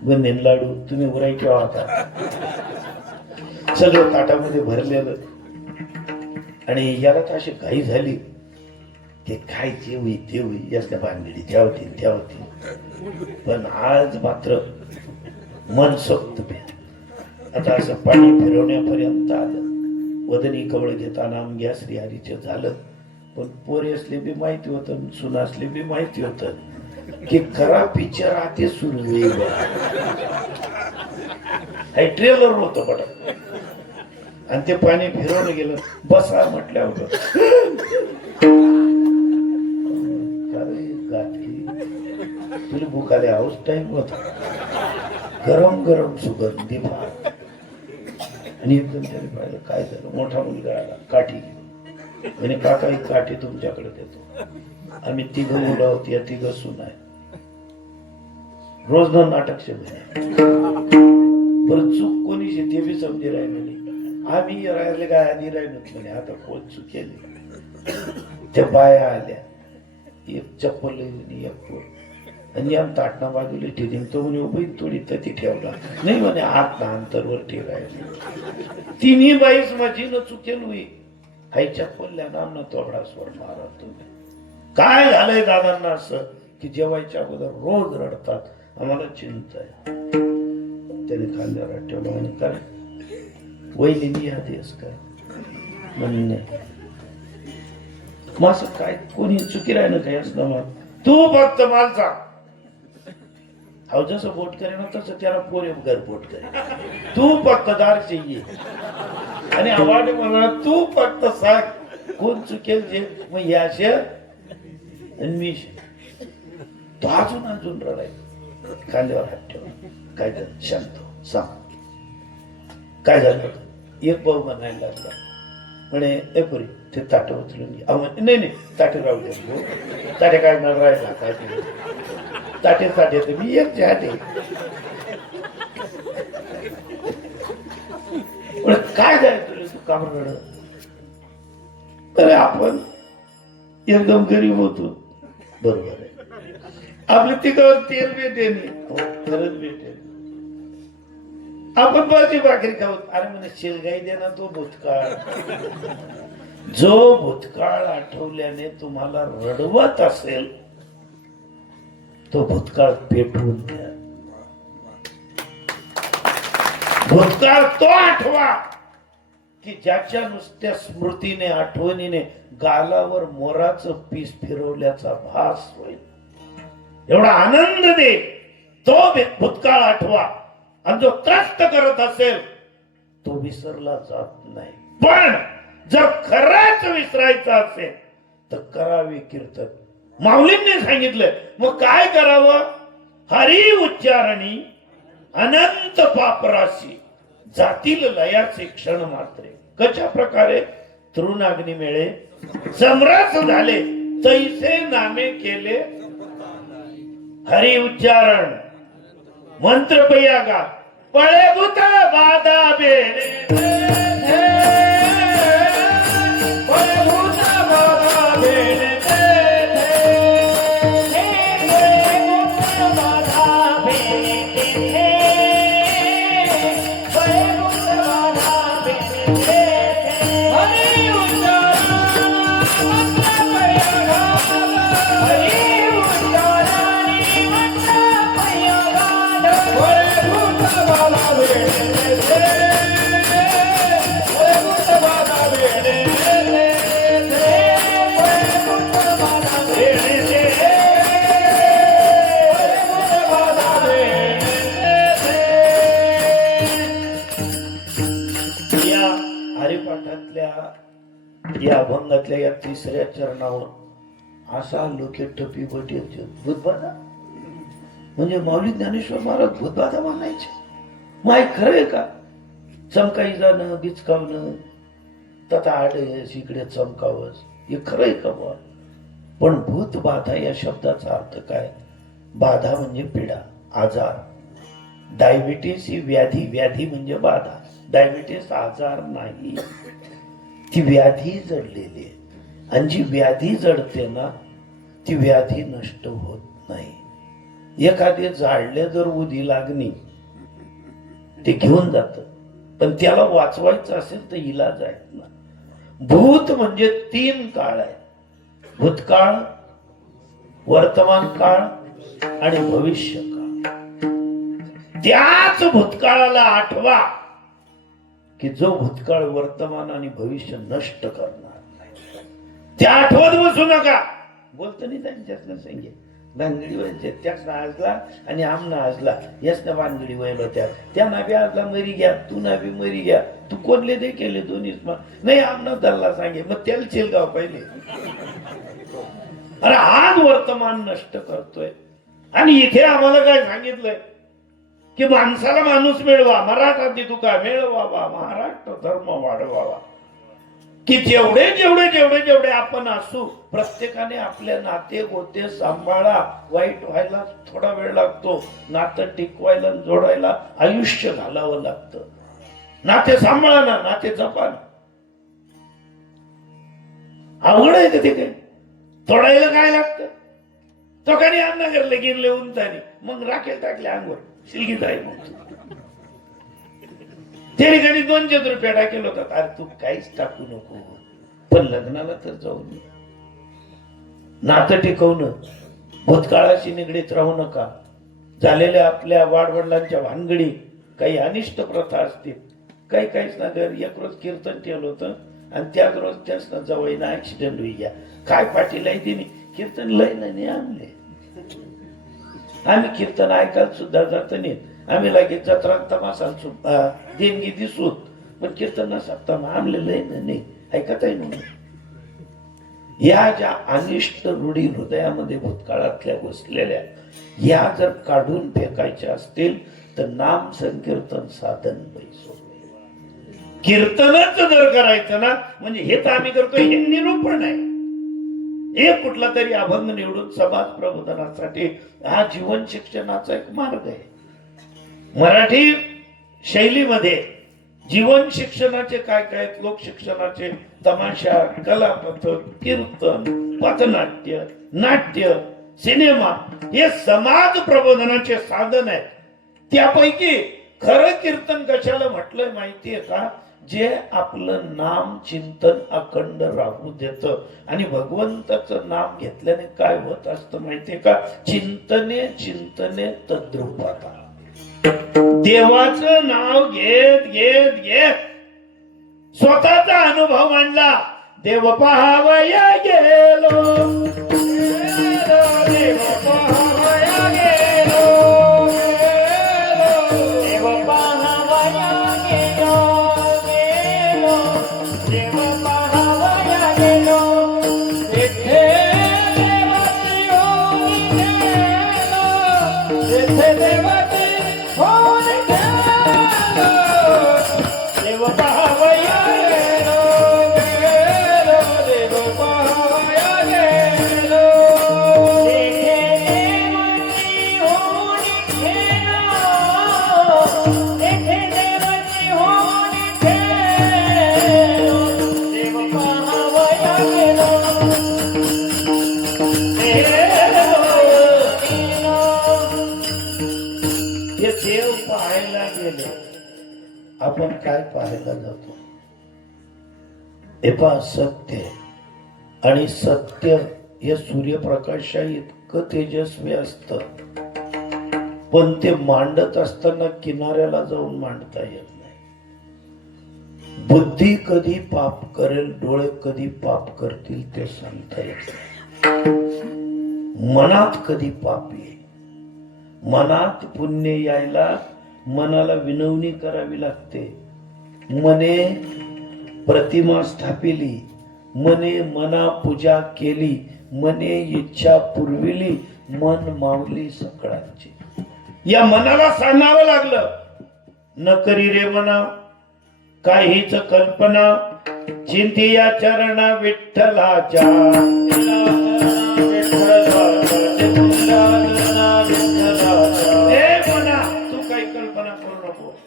बुंदीन लाडू, तुम्ही उराई केव्हा आता सगळं ताटामध्ये भरलेलं. आणि याला तर अशी घाई झाली की काय जेवी तेवी यासल्या भानगडी त्या होती. पण आज मात्र मनसोक्त भेद. आता असं पाणी फिरवण्यापर्यंत आलं. वदनी कवळ घेता नाम घ्या श्रीहरीचे झालं. पण पोरे असले बी माहिती होतं, सुना असले बी माहिती होतं की खरा पिक्चर आते सुरू होईल. ट्रेलर होतं पडत आणि ते पाणी फिरवलं गेलं. बसा म्हटल्यावर तुला भूकाले हाऊस टाईम होता. गरम गरम सुगंधी भात आणि एकदम त्याने पाहिलं काय झालं. मोठा मुलगा आला, काठी म्हणे काका ही काठी तुमच्याकडे देतो. आम्ही तिघं मुलं होती, या तिघं सून आहे. रोज दोन नाटक बरं चूक कोणी ते बी समजी राहिले नाही. आम्ही राहिले काय आधी राहिलो म्हणे. आता कोण चूक केली. त्या बाया आल्या, एक चप्पल एक पोर आणि आम ताटणा बाजूला ठेवली. तो म्हणे उभी थोडी तती ठेवला नाही म्हणे आत ना अंतरवर ठेवायला. तिन्ही बाईस माझी न चुकेल होई. आई चप्पल नाम तोडा स्वर मारा. तुम्ही काय झालंय दादांना असं की जेवायच्या अगोदर रोज रडतात. आम्हाला चिंता आहे. त्याने खांद्यावर ठेवलं म्हणे काय वैलिनी आदेश काय म्हणणे मग असं काय कोणी चुकी राहिलं काय असलं. मग तू फक्त मला सांग. अहो जसं बोट करेन तसं त्याला पोरे घर बोट करे. तू फक्त दारचे ये आणि आवाज मला तू फक्त सांग कोण चुकेल जे. मग याशे आणि मी तो अजून अजून रडाय. खांद्यावर हात ठेव. काय झालं शांत सांग काय झालं. एक भाऊ म्हणायला लागला म्हणे ए पुरी ते ताट उचलून घे. नाही नाही ताटे राहू दे. ताटे काय न राहिला काय ताटे ताटे तर मी एक चाहते. काय जाय तुला तू काम रड. अरे आपण एकदम गरीब होतो बरोबर आहे. आपल्या तिघावर तेल भेटेल खरंच भेटेल. आपण भाजी भाकरी खाऊ. अरे म्हणजे शेलगाई देणार तो भूतकाळ. जो भूतकाळ आठवल्याने तुम्हाला रडवत असेल तो भूतकाळ पेटवून द्या. भूतकाळ तो आठवा की ज्याच्या नुसत्या स्मृतीने आठवणीने गालावर मोराचं पीस फिरवल्याचा भास होईल. एवढा आनंद दे तो भूतकाळ आठवा. आणि जो त्रस्त करत असेल तो विसरला जात नाही. पण जर खरंच विसरायचं असेल तर करावे कीर्तन. माऊलींनी सांगितलं मग काय करावं. हरी उच्चारणी अनंत पापराशी जातील लयाचे क्षण मात्रे. कशा प्रकारे तृणाग्नी मिळे समरस झाले तैसे नामे केले. हरी उच्चारण मंत्र पैया गा पळे भूत बाधा बेरे. पळे भूत बाधा बेरे. या अभंगातल्या या तिसऱ्या चरणावर असा लोके टपी बटी भूतबाधा म्हणजे माऊली ज्ञानेश्वर महाराज भूतबाधा मानायचे. माय खरंय का. चमकाई जाणं बिचकावणं तथा आडस इकडे चमकावस हे खरंय का बा. पण भूतबाधा या शब्दाचा अर्थ काय. बाधा म्हणजे पीडा आजार. डायबिटीस ही व्याधी. व्याधी म्हणजे बाधा. डायबिटीस आजार नाही ती व्याधी जडलेली आहे. आणि जी व्याधी जडते ना ती व्याधी नष्ट होत नाही. एखादे झाडले जर उदी लागणी ते घेऊन जात पण त्याला वाचवायचं असेल तर इलाज आहेत ना. भूत म्हणजे 3 काळ आहे. भूतकाळ वर्तमान काळ आणि भविष्य काळ. त्याच भूतकाळाला आठवा की जो भूतकाळ वर्तमान आणि भविष्य नष्ट करणार नाही. त्या आठवत बसू नका. बोलतो नाही त्यांच्यातलं संगे भानगडी व्हायचे त्याच नाजला आणि आम नाजला याच ना भानगडी व्हायला त्या नाबी आजला मरी घ्या तू नाबी मरी घ्या तू कोणले दे केले दोन्ही नाही आमना धरला सांगे मग त्याला चिलगाव पाहिले. अरे आज वर्तमान नष्ट करतोय आणि इथे आम्हाला काय सांगितलंय की माणसाला माणूस मिळवा मराठात तुका मिळवावा महाराष्ट्र धर्म वाढवावा. की जेवढे जेवढे जेवढे जेवढे आपण असू प्रत्येकाने आपल्या नाते गोते सांभाळा. वाईट व्हायला थोडा वेळ लागतो, नातं टिकवायला जोडायला आयुष्य घालावं लागतं. नाते सांभाळा ना, नाते जपा ना. अवघड आहे का ते काही तोडायला काय लागतं. तो कधी अन्न करले गिरले उंतानी मग राखेल टाकले अंगवर शिलगीत आहे. मग त्या ठिकाणी 200 रुपये टाकेल होतात. अरे तू काहीच टाकू नको पण लग्नाला तर जाऊ नये. नातं टिकवणं भूतकाळाशी निगडीत राहू नका. झालेल्या आपल्या वाडवडिलांच्या भानगडी काही अनिष्ट प्रथा असतील. काही काहीच ना घर एक रोज कीर्तन ठेवलं होतं आणि त्याच रोज त्याच ना जवळ ऍक्सिडेंट होई गया. काय पाठीला तिने कीर्तन लय नाही आणले. आम्ही कीर्तन ऐकायला सुद्धा जात नाही. आम्ही लगेच जत्रा तमाशा देणगी दिसू पण कीर्तन सप्ताह आमले लय नाही ऐकत आहे म्हणून. या ज्या अनिष्ट रूढी हृदयामध्ये भूतकाळातल्या घुसलेल्या या जर काढून फेकायच्या असतील तर नाम संकीर्तन साधन पैसो. कीर्तनच जर करायचं ना म्हणजे हे तर आम्ही करतोय हे निरूपण आहे. एक कुठला तरी अभंग निवडून समाज प्रबोधनासाठी हा जीवन शिक्षणाचा एक मार्ग आहे. मराठी शैलीमध्ये जीवन शिक्षणाचे काय काय लोक शिक्षणाचे तमाशा कलापथक कीर्तन पथनाट्य नाट्य सिनेमा हे समाज प्रबोधनाचे साधन आहेत. त्यापैकी खरं कीर्तन कशाला म्हटलंय माहितीये का. जे आपलं नाम चिंतन अखंड राहू देतं आणि भगवंताचं नाम घेतल्याने काय होत असतं माहितीये का. चिंतने चिंतने तद्रूपाता. देवाचं नाव घेत घेत घेत स्वतःचा अनुभव मांडला. देव पहावया गेलो देव पहावया गेलो देव पहावया गेलो देव पहावया गेलो तेथे देवाची होऊन गेलो तेथे देवाची होऊन गेलो देव पहावया गेलो देव पहावया गेलो तेथे देवाची होऊन गेलो तेथे देवाची होऊन गेलो देव पहावया गेलो हे देव पाहायला गेले. आपण काय पाहायला जातो. हे पहा सत्य आणि सत्य हे सूर्यप्रकाशा इतकं तेजस्वी असतं पण ते मांडत असताना किनाऱ्याला जाऊन मांडता येत नाही. बुद्धी कधी पाप करेल डोळे कधी पाप करतील ते सांगता येत नाही. मनात कधी पाप येईल. मनात पुण्य यायला मनाला विनवणी करावी लागते. मने प्रतिमा स्थापिली मने मना पूजा केली मने इच्छा पुरविली मन मावली सकळांची. या मनाला सांगावं लागलं न करी रे मना काहीच कल्पना चिंती या चरणा विठ्ठलाच्या.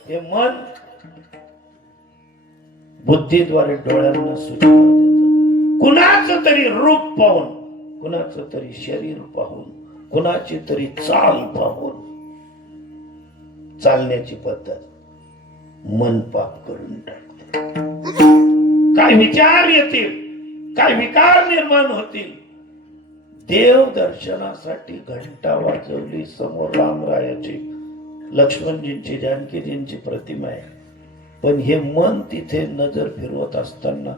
हे मन बुद्धीद्वारे डोळ्यांना सूचना देतं. कुणाचं तरी रूप पाहून कुणाचं तरी शरीर पाहून कुणाची तरी चाल पाहून चालण्याची पद्धत मन पाप करून टाकते. काय विचार येतील काय विकार निर्माण होतील. देव दर्शनासाठी घंटा वाजवली समोर रामरायाची लक्ष्मणजींची जानकीजींची प्रतिमा आहे. पण हे मन तिथे नजर फिरवत असताना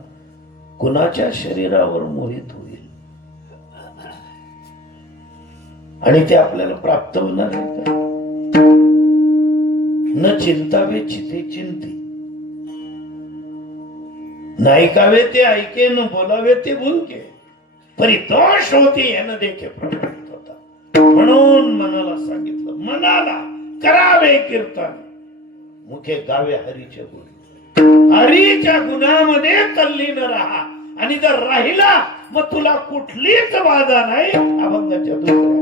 कुणाच्या शरीरावर मोहित होईल आणि ते आपल्याला प्राप्त होणार आहे का? न चिंतावे चिते चिंती, नायकावे ते ऐके, न बोलावे ते भूलके, परितोष होती यानं देखे प्रमाणित होता. म्हणून मनाला सांगितलं, मनाला करावे कीर्तन, मुखे गावे हरीचे गुण. हरीच्या गुणामध्ये तल्लीन राहा आणि जर राहिला मग तुला कुठलीच बाधा नाही. अभंगाच्या दुसऱ्या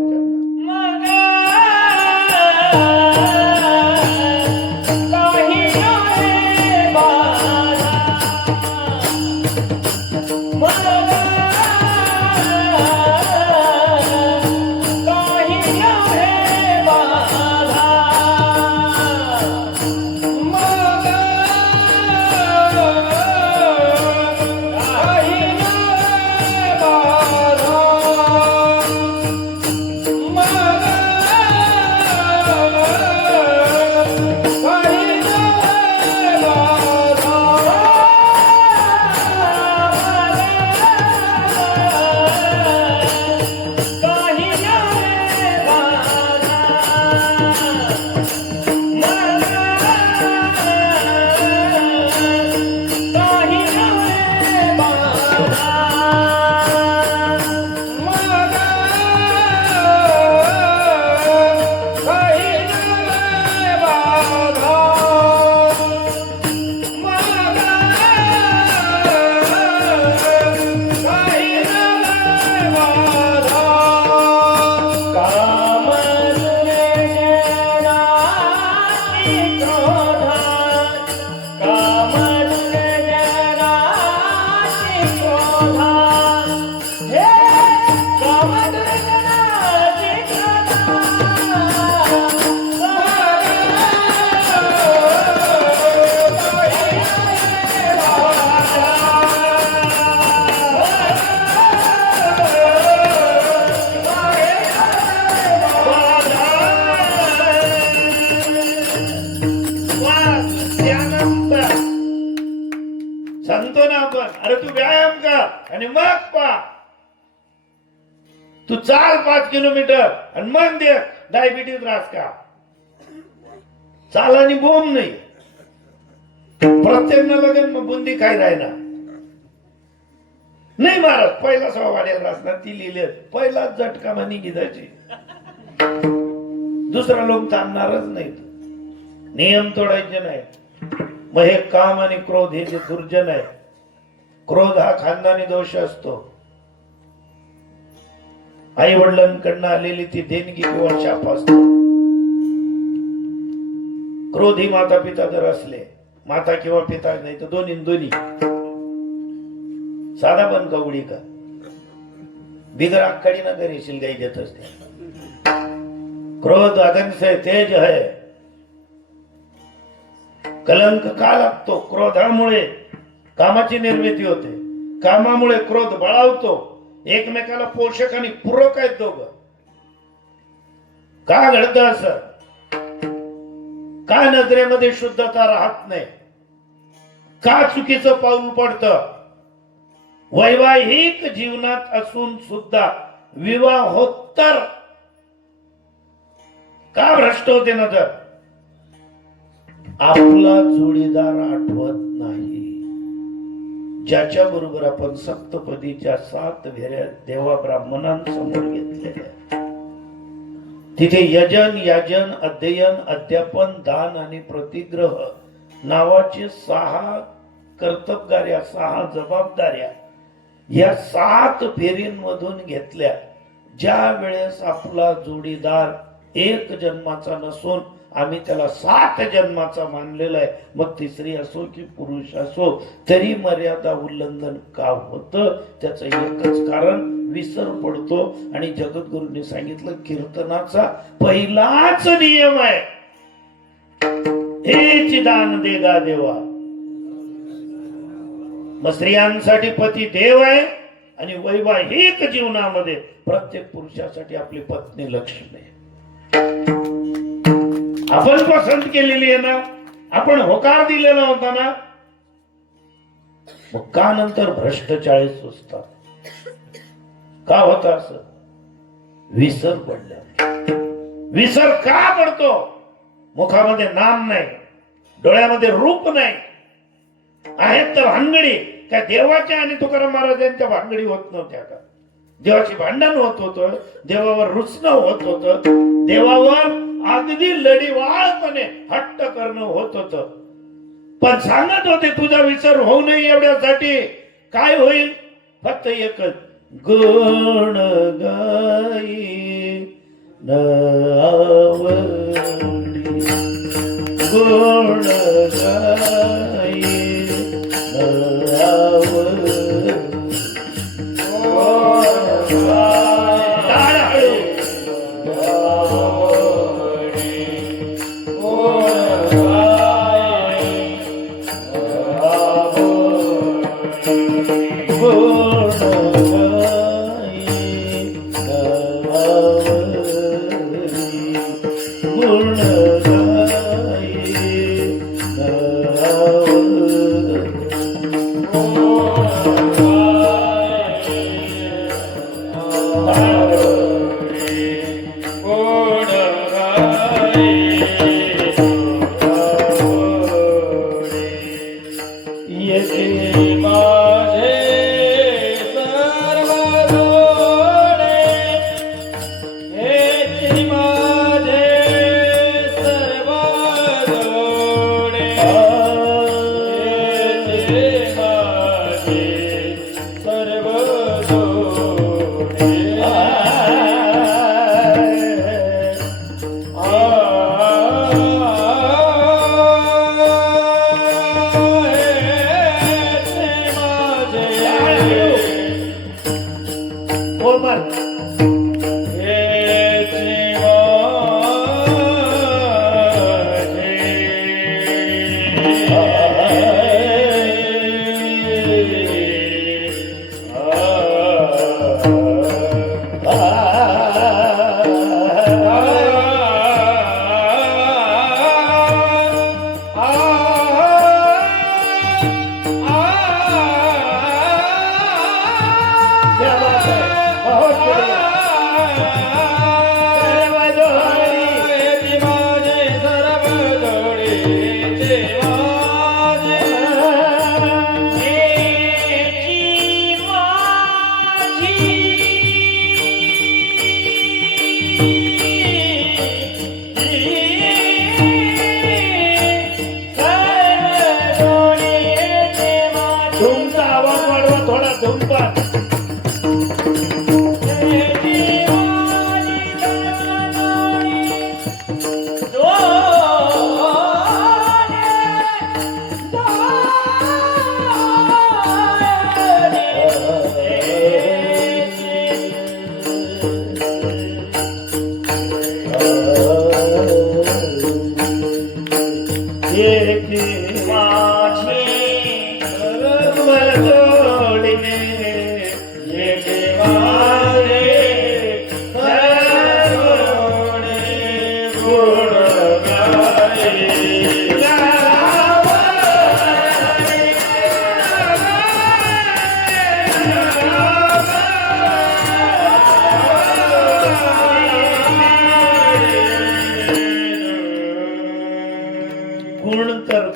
सांगतो ना आपण, अरे तू व्यायाम कर आणि मग पा. तू चाल 5 किलोमीटर आणि मग दे डायबिटीज रास का. चाल आणि बोंब नाही. प्रत्येक लगन मग बुंदी काय राहिना नाही महाराज. पहिला सवा वाढेल रासना ती लिहिले पहिला झटका म्हणी घिजायची. दुसरा लोक थांबणारच नाही. नियम तोडायचे नाही. मग हे काम आणि क्रोध हे जे दुर्जन आहे. क्रोध हा खानदानी दोष असतो. आई वडिलांकडनं आलेली ती देणगी किंवा शाप असतो. क्रोधी माता पिता जर असले, माता किंवा पिता नाही तर दोन्ही साधा पण कवडी का बिगर आखाडी ना घरी शिलगाई देत असते. क्रोध अगन से तेज है. कलंक का लागतो? क्रोधामुळे कामाची निर्मिती होते. कामामुळे क्रोध बळावतो. एकमेकाला पोषक आणि पूरक आहेत दोघं. का घडतं असं? का नजरेमध्ये शुद्धता राहत नाही? का चुकीचं पाऊल पडतं? वैवाहिक जीवनात असून सुद्धा विवाह होत्तर का भ्रष्ट होते नजर? आपला जोडीदार आठवत नाही. ज्याच्या बरोबर आपण सप्तपदीच्या 7 फेऱ्या देवा ब्राह्मणांसमोर घेतलेल्या, तिथे यजन, याजन, अध्ययन, अध्यापन, दान आणि प्रतिग्रह नावाचे 6 कर्तबगार्या, 6 जबाबदाऱ्या या 7 फेरींमधून घेतल्या. ज्या वेळेस आपला जोडीदार 1 जन्माचा नसून आम्ही त्याला 7 जन्माचा मानलेला आहे, मग ती स्त्री असो की पुरुष असो, तरी मर्यादा उल्लंघन का होतं? त्याचं एकच कारण, विसर पडतो. आणि जगद्गुरूंनी सांगितलं कीर्तनाचा पहिलाच नियम आहे, हेच दान देगा देवा. मग स्त्रियांसाठी पती देव आहे आणि वैवाहिक जीवनामध्ये प्रत्येक पुरुषासाठी आपली पत्नी लक्ष्मी आहे. आपण पसंत केलेली आहे ना, आपण होकार दिलेला होता ना, मग का नंतर भ्रष्ट 40 सुचतात? का होत असं? विसर पडल्या. विसर का पडतो? मुखामध्ये नाम नाही, डोळ्यामध्ये रूप नाही, आहेत तर भानगडी. काय देवाच्या आणि तुकाराम महाराजांच्या भानगडी होत नव्हत्या का? देवाची भांडण होत होतं, देवावर रुसणं होत होतं, देवावर अगदी लढीवाळपणे हट्ट करणं होत होतं. पण सांगत होते तुझा विसर होऊ नये एवढ्यासाठी काय होईल? फक्त एकच, गुण गाई नावडी, गुण गाई नावडी.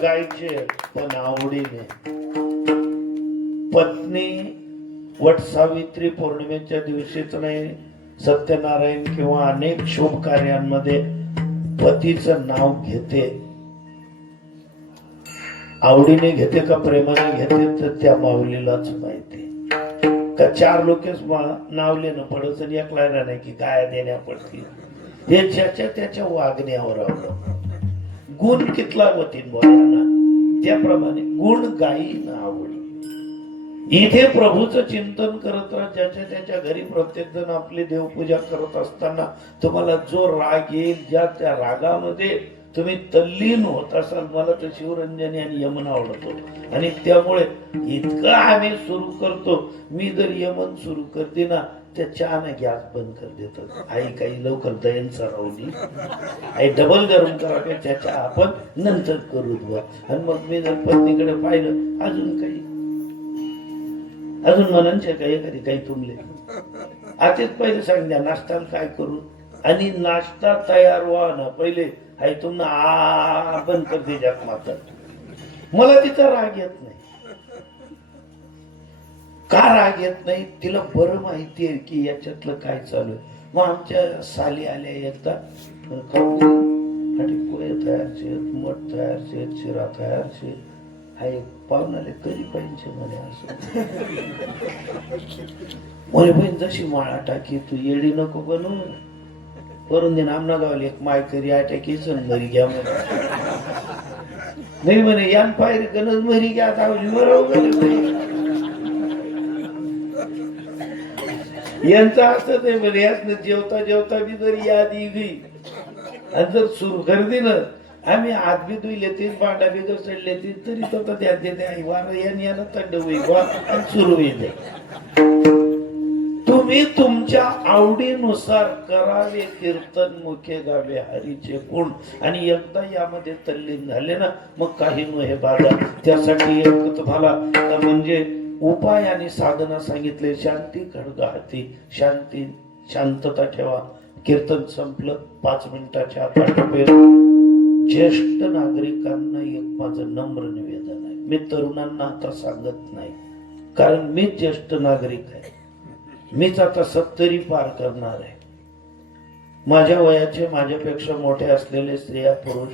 गायचे पण आवडीने. पत्नी वट सावित्री पौर्णिमेच्या दिवशीच नाही, सत्यनारायण किंवा अनेक शुभ कार्यांमध्ये पतीचं नाव घेते. आवडीने घेते का प्रेमाने घेते तर त्या माऊलीलाच माहिती. का 4 लोकेच नाव लेणं पडत आणि एकला नाही की गाया देण्या पडतील. हे ज्याच्या त्याच्या वागण्यावर अवलंबून. गुण कितला होतील बोलायला त्याप्रमाणे गुण गायी आवडी. इथे प्रभूचं चिंतन करत राहा. ज्याच्या त्याच्या घरी प्रत्येक जण आपली देवपूजा करत असताना तुम्हाला जो राग येईल, ज्या त्या रागामध्ये तुम्ही तल्लीन होत असाल. मला तर शिवरंजनी आणि यमन आवडतो आणि त्यामुळे इतकं आम्ही सुरू करतो. मी जर यमन सुरू करते ना त्या चहाने गॅस बंद कर देतात. आई काही लवकर दयन सरावली, आई डबल गरम करापेक्षा चहा आपण नंतर करू बुवा. आणि मग मी जर पत्नीकडे पाहिलं, अजून म्हणांचे काही एखादी काही तुमले आतेच पहिले सांग द्या नाश्त्याला काय करू, आणि नाश्ता तयार व्हा ना पहिले आई तुम्हाला बंद कर दे जात मात्र. मला तिचा राग येत नाही. का राग येत नाही? तिला बरं माहिती आहे की याच्यातलं काय चालू आहे. मग आमच्या साली आल्या एकदा पोहे तयार शेत, मठ तयार शेत, शिरा तयार शेत, हाय पाहुणाले कधी पाहिजे म्हणे. असं म्हणे बहीण जशी माळा टाकी तू येडी नको बनू, करून दे आमना गावाला एक माय करी आटाकी घरी घ्या म्हणे. नाही म्हणे यान पायरी गणच मरी घ्या यांचं असं नाही म्हणे. याच जेवता जेवता बी जरी याद गई आणि जर सुरू गर्दी ना आम्ही हात बी धुईले ते भांडा बी घसडले ते तरी तर त्यात देते आई वार यानं थंड होईल आणि सुरू होईल. तुम्ही तुमच्या आवडीनुसार करावे कीर्तन, मुखे गावे हरीचे गुण, आणि एकदा यामध्ये तल्लीन झाले ना मग काही न हे बाधा. त्यासाठी एक तुम्हाला म्हणजे उपाय आणि साधना सांगितले. शांती खडगा हाती, शांती शांतता ठेवा. कीर्तन संपलं, 5 मिनिटाच्या आत आटोपेल. ज्येष्ठ नागरिकांना एक माझं नम्र निवेदन आहे. मी तरुणांना आता सांगत नाही, कारण मीच ज्येष्ठ नागरिक आहे. मीच आता 70 पार करणार आहे. माझ्या वयाचे, माझ्यापेक्षा मोठे असलेले स्त्रिया पुरुष,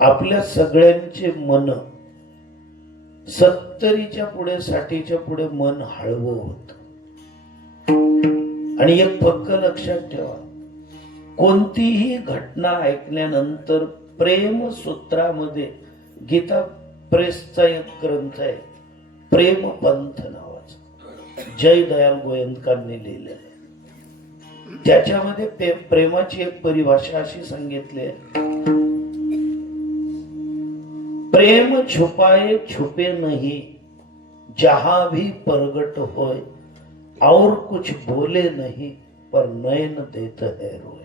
आपल्या सगळ्यांचे मन 70च्या पुढे 60च्या पुढे मन हळवं होत. आणि एक पक्क लक्षात ठेवा, कोणतीही घटना ऐकल्यानंतर प्रेम सूत्रामध्ये गीता प्रेसचा एक ग्रंथ आहे, प्रेम पंथ नावाचा, जय दयाल गोयंदकांनी लिहिलेलं आहे. त्याच्यामध्ये प्रेमाची एक परिभाषा अशी सांगितली आहे, प्रेम छुपाए छुपे नहीं, जहां भी प्रगट होय, और कुछ बोले नहीं पर नयन देत है रोय.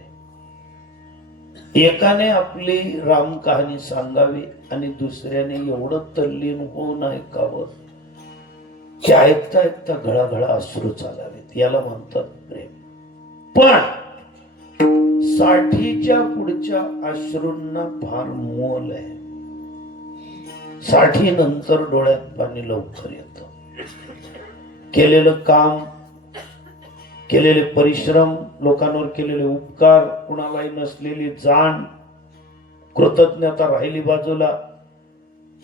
एकाने आपली राम कहाणी सांगावी आणि दुसऱ्याने एवढं तल्लीन होऊन ऐकावं की ऐकता ऐकता घळाघळा अश्रू चालावेत. याला म्हणतात प्रेम. पण 60च्या पुढच्या अश्रूंना फार मोल आहे. 60 नंतर डोळ्यात पाणी लवकर येतं. केलेलं काम, केलेले परिश्रम, लोकांवर केलेले उपकार, कुणालाही नसलेली जाण, कृतज्ञता राहिली बाजूला.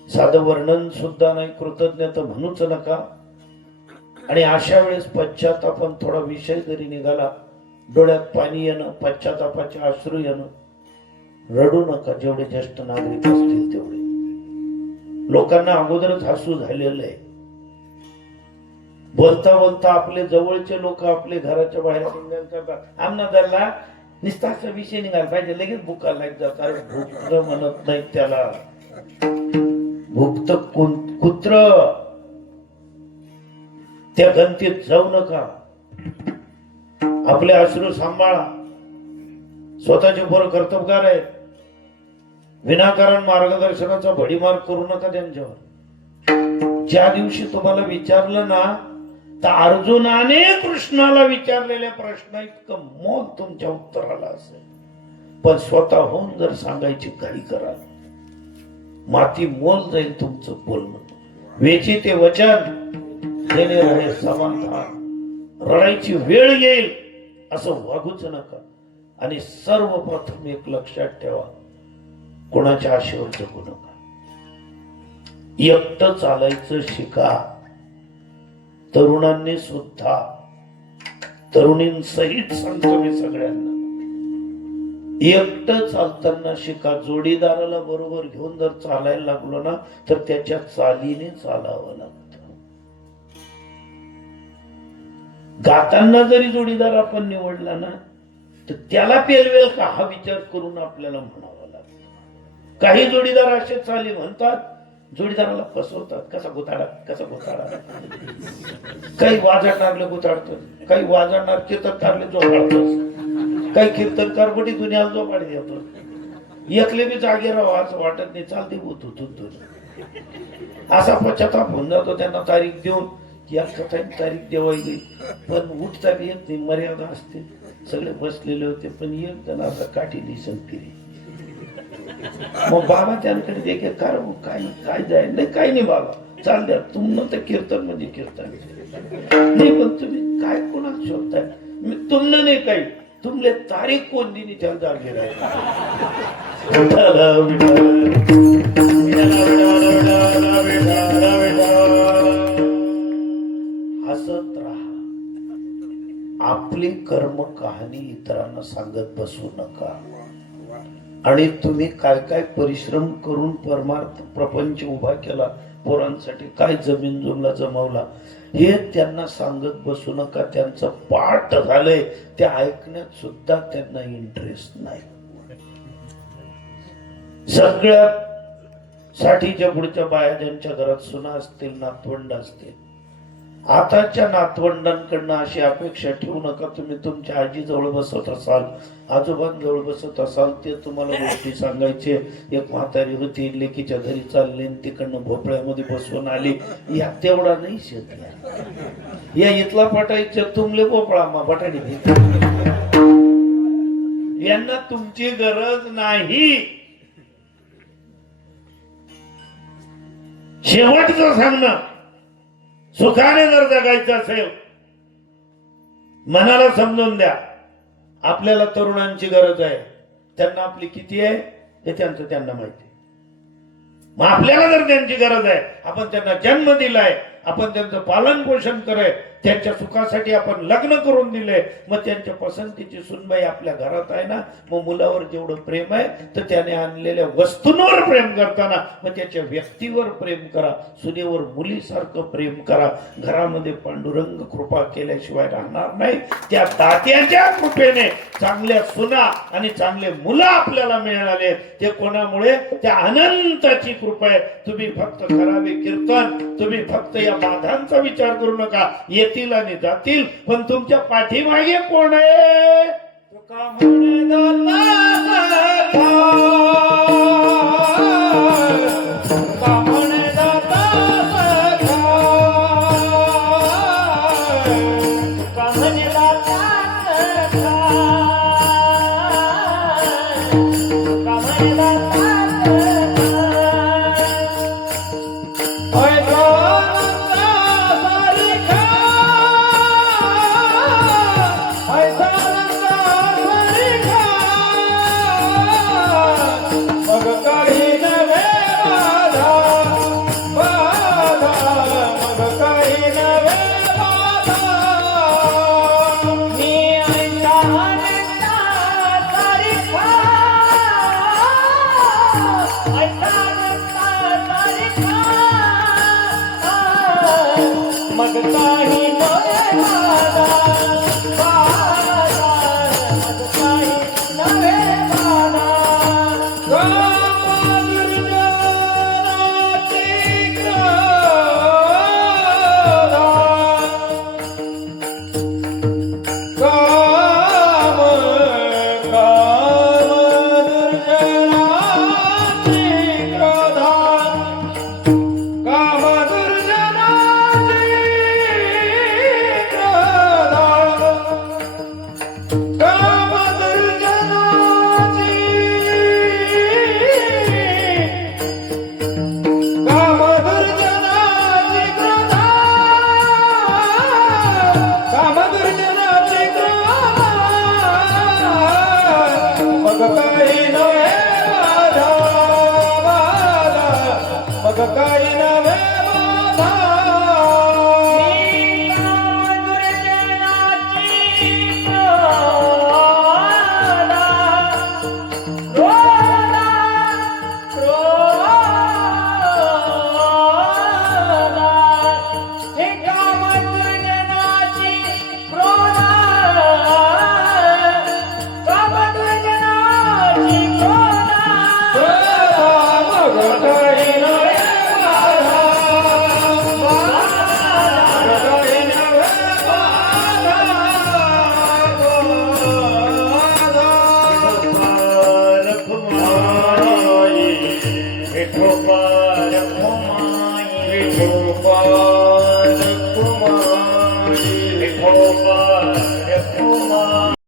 साधं वर्णन सुद्धा नाही, कृतज्ञता म्हणूच नका. आणि अशा वेळेस पश्चातापण थोडा विषय जरी निघाला, डोळ्यात पाणी येणं, पश्चातापाचे अश्रू येणं. रडू नका. जेवढे ज्येष्ठ नागरिक असतील तेवढे. लोकांना अगोदरच हसू झालेलं आहे. बोलता बोलता आपले जवळचे लोक आपले घराच्या बाहेर निघाल करतात, आमना धरला निस्तारचा विषय निघाला पाहिजे, लगेच भुका लाग जातात. भूक म्हणत नाही त्याला, भुक्त कुत्र. त्या गंतीत जाऊ नका. आपले अश्रू सांभाळा. स्वतःचे पोरं कर्तबगार आहेत. विनाकारण मार्गदर्शनाचा भडीमार करू नका त्यांच्यावर. ज्या दिवशी तुम्हाला विचारलं ना, तर अर्जुनाने कृष्णाला विचारलेल्या प्रश्न इतकं मोल तुमच्या उत्तराला असेल. पण स्वतःहून जर सांगायची घाई कराल, माती मोल जाईल तुमचं बोलणं. वेची ते वचन देणे रहे समाधान. रडायची वेळ येईल असं वागूच नका. आणि सर्वप्रथम एक लक्षात ठेवा, कोणाच्या आशेवर जगू नका. एकटं चालायचं शिका. तरुणांनी सुद्धा, तरुणींसहित सांगतो मी सगळ्यांना, एकटं चालताना शिका. जोडीदाराला बरोबर घेऊन जर चालायला लागलो ना तर त्याच्या चालीने चालावं लागतं. गाताना जरी जोडीदार आपण निवडला ना तर त्याला पेलवेल का हा विचार करून आपल्याला म्हणावं लागतं. काही जोडीदार असे चाली म्हणतात जोडीदाराला फसवतात. कसा गुताडा कसा गुताडा. काही वाजडणारले गुताडतात, काही वाजडणार कीर्तनकारले जोपाडतात, काही कीर्तनकार बडी दुनियाला जोपाडी देतो. एकले बी जागे राहा असं वाटत नाही. चालते होतो असा पश्चाताप होऊन जातो त्यांना. तारीख देऊन या कथांची तारीख देवाई गई, पण उठता बी येत नाही. मर्यादा असते. सगळे बसलेले होते, पण एक जण आता काठी दिसन फिरी. मग बाबा त्यांकडे देखील कारण काय काय जाय नाही, काही नाही बाबा, चाल द्या. तुमनं तर कीर्तन म्हणजे कीर्तन नाही, पण तुम्ही काय कोणाला शोधताय? मी तुमनं नाही काही, तुमले तारीख कोण दिली त्याला जागे राहिला. हसत राहा. आपली कर्म कहाणी इतरांना सांगत बसू नका. आणि तुम्ही काय काय परिश्रम करून परमार्थ प्रपंच उभा केला, पोरांसाठी काय जमीन जुमला जमवला, हे त्यांना सांगत बसू नका. त्यांचं पाठ झालंय ते ऐकण्यात सुद्धा त्यांना इंटरेस्ट नाही. सगळ्या साठीच्या पुढच्या बाया ज्यांच्या घरात सुना असतील, नातवंड असतील, आताच्या नातवंडांकडनं अशी अपेक्षा ठेवू नका. तुम्ही तुमच्या आजी जवळ बसत असाल, आजोबांजवळ बसत असाल, ते तुम्हाला गोष्टी सांगायचे. एक म्हातारी होती, लेकीच्या घरी चालली, तिकडनं भोपळ्यामध्ये बसवून आली. या तेवढा नाही शेत या इथला पटायचं तुमले भोपळा मा बटाडी देते. यांना तुमची गरज नाही. शेवटचं सांगणं, सुखाने जर जगायचं असेल, मनाला समजून द्या. आपल्याला तरुणांची गरज आहे. त्यांना आपली किती आहे हे त्यांचं त्यांना माहिती. मग आपल्याला जर त्यांची गरज आहे, आपण त्यांना जन्म दिलाय, आपण त्यांचं पालन पोषण कराय, त्यांच्या सुखासाठी आपण लग्न करून दिले, मग त्यांच्या पसंतीची सुनबाई आपल्या घरात आहे ना, मग मुलावर जेवढं प्रेम आहे तर त्याने आणलेल्या वस्तूंवर प्रेम करताना मग त्याच्या व्यक्तीवर प्रेम करा. सुनेवर मुलीसारखं प्रेम करा. घरामध्ये पांडुरंग कृपा केल्याशिवाय राहणार नाही. त्या दात्याच्या कृपेने चांगल्या सुना आणि चांगले मुलं आपल्याला मिळाले. ते कोणामुळे? त्या अनंताची कृपा आहे. तुम्ही फक्त करावे कीर्तन, तुम्ही फक्त या बाधांचा विचार करू नका. येतील आणि जातील, पण तुमच्या पाठीमागे कोण आहे? तुका म्हणे दाता तुका म्हणे दाता तुका म्हणे दाता तुका म्हणे दाता गोपाळ कुमार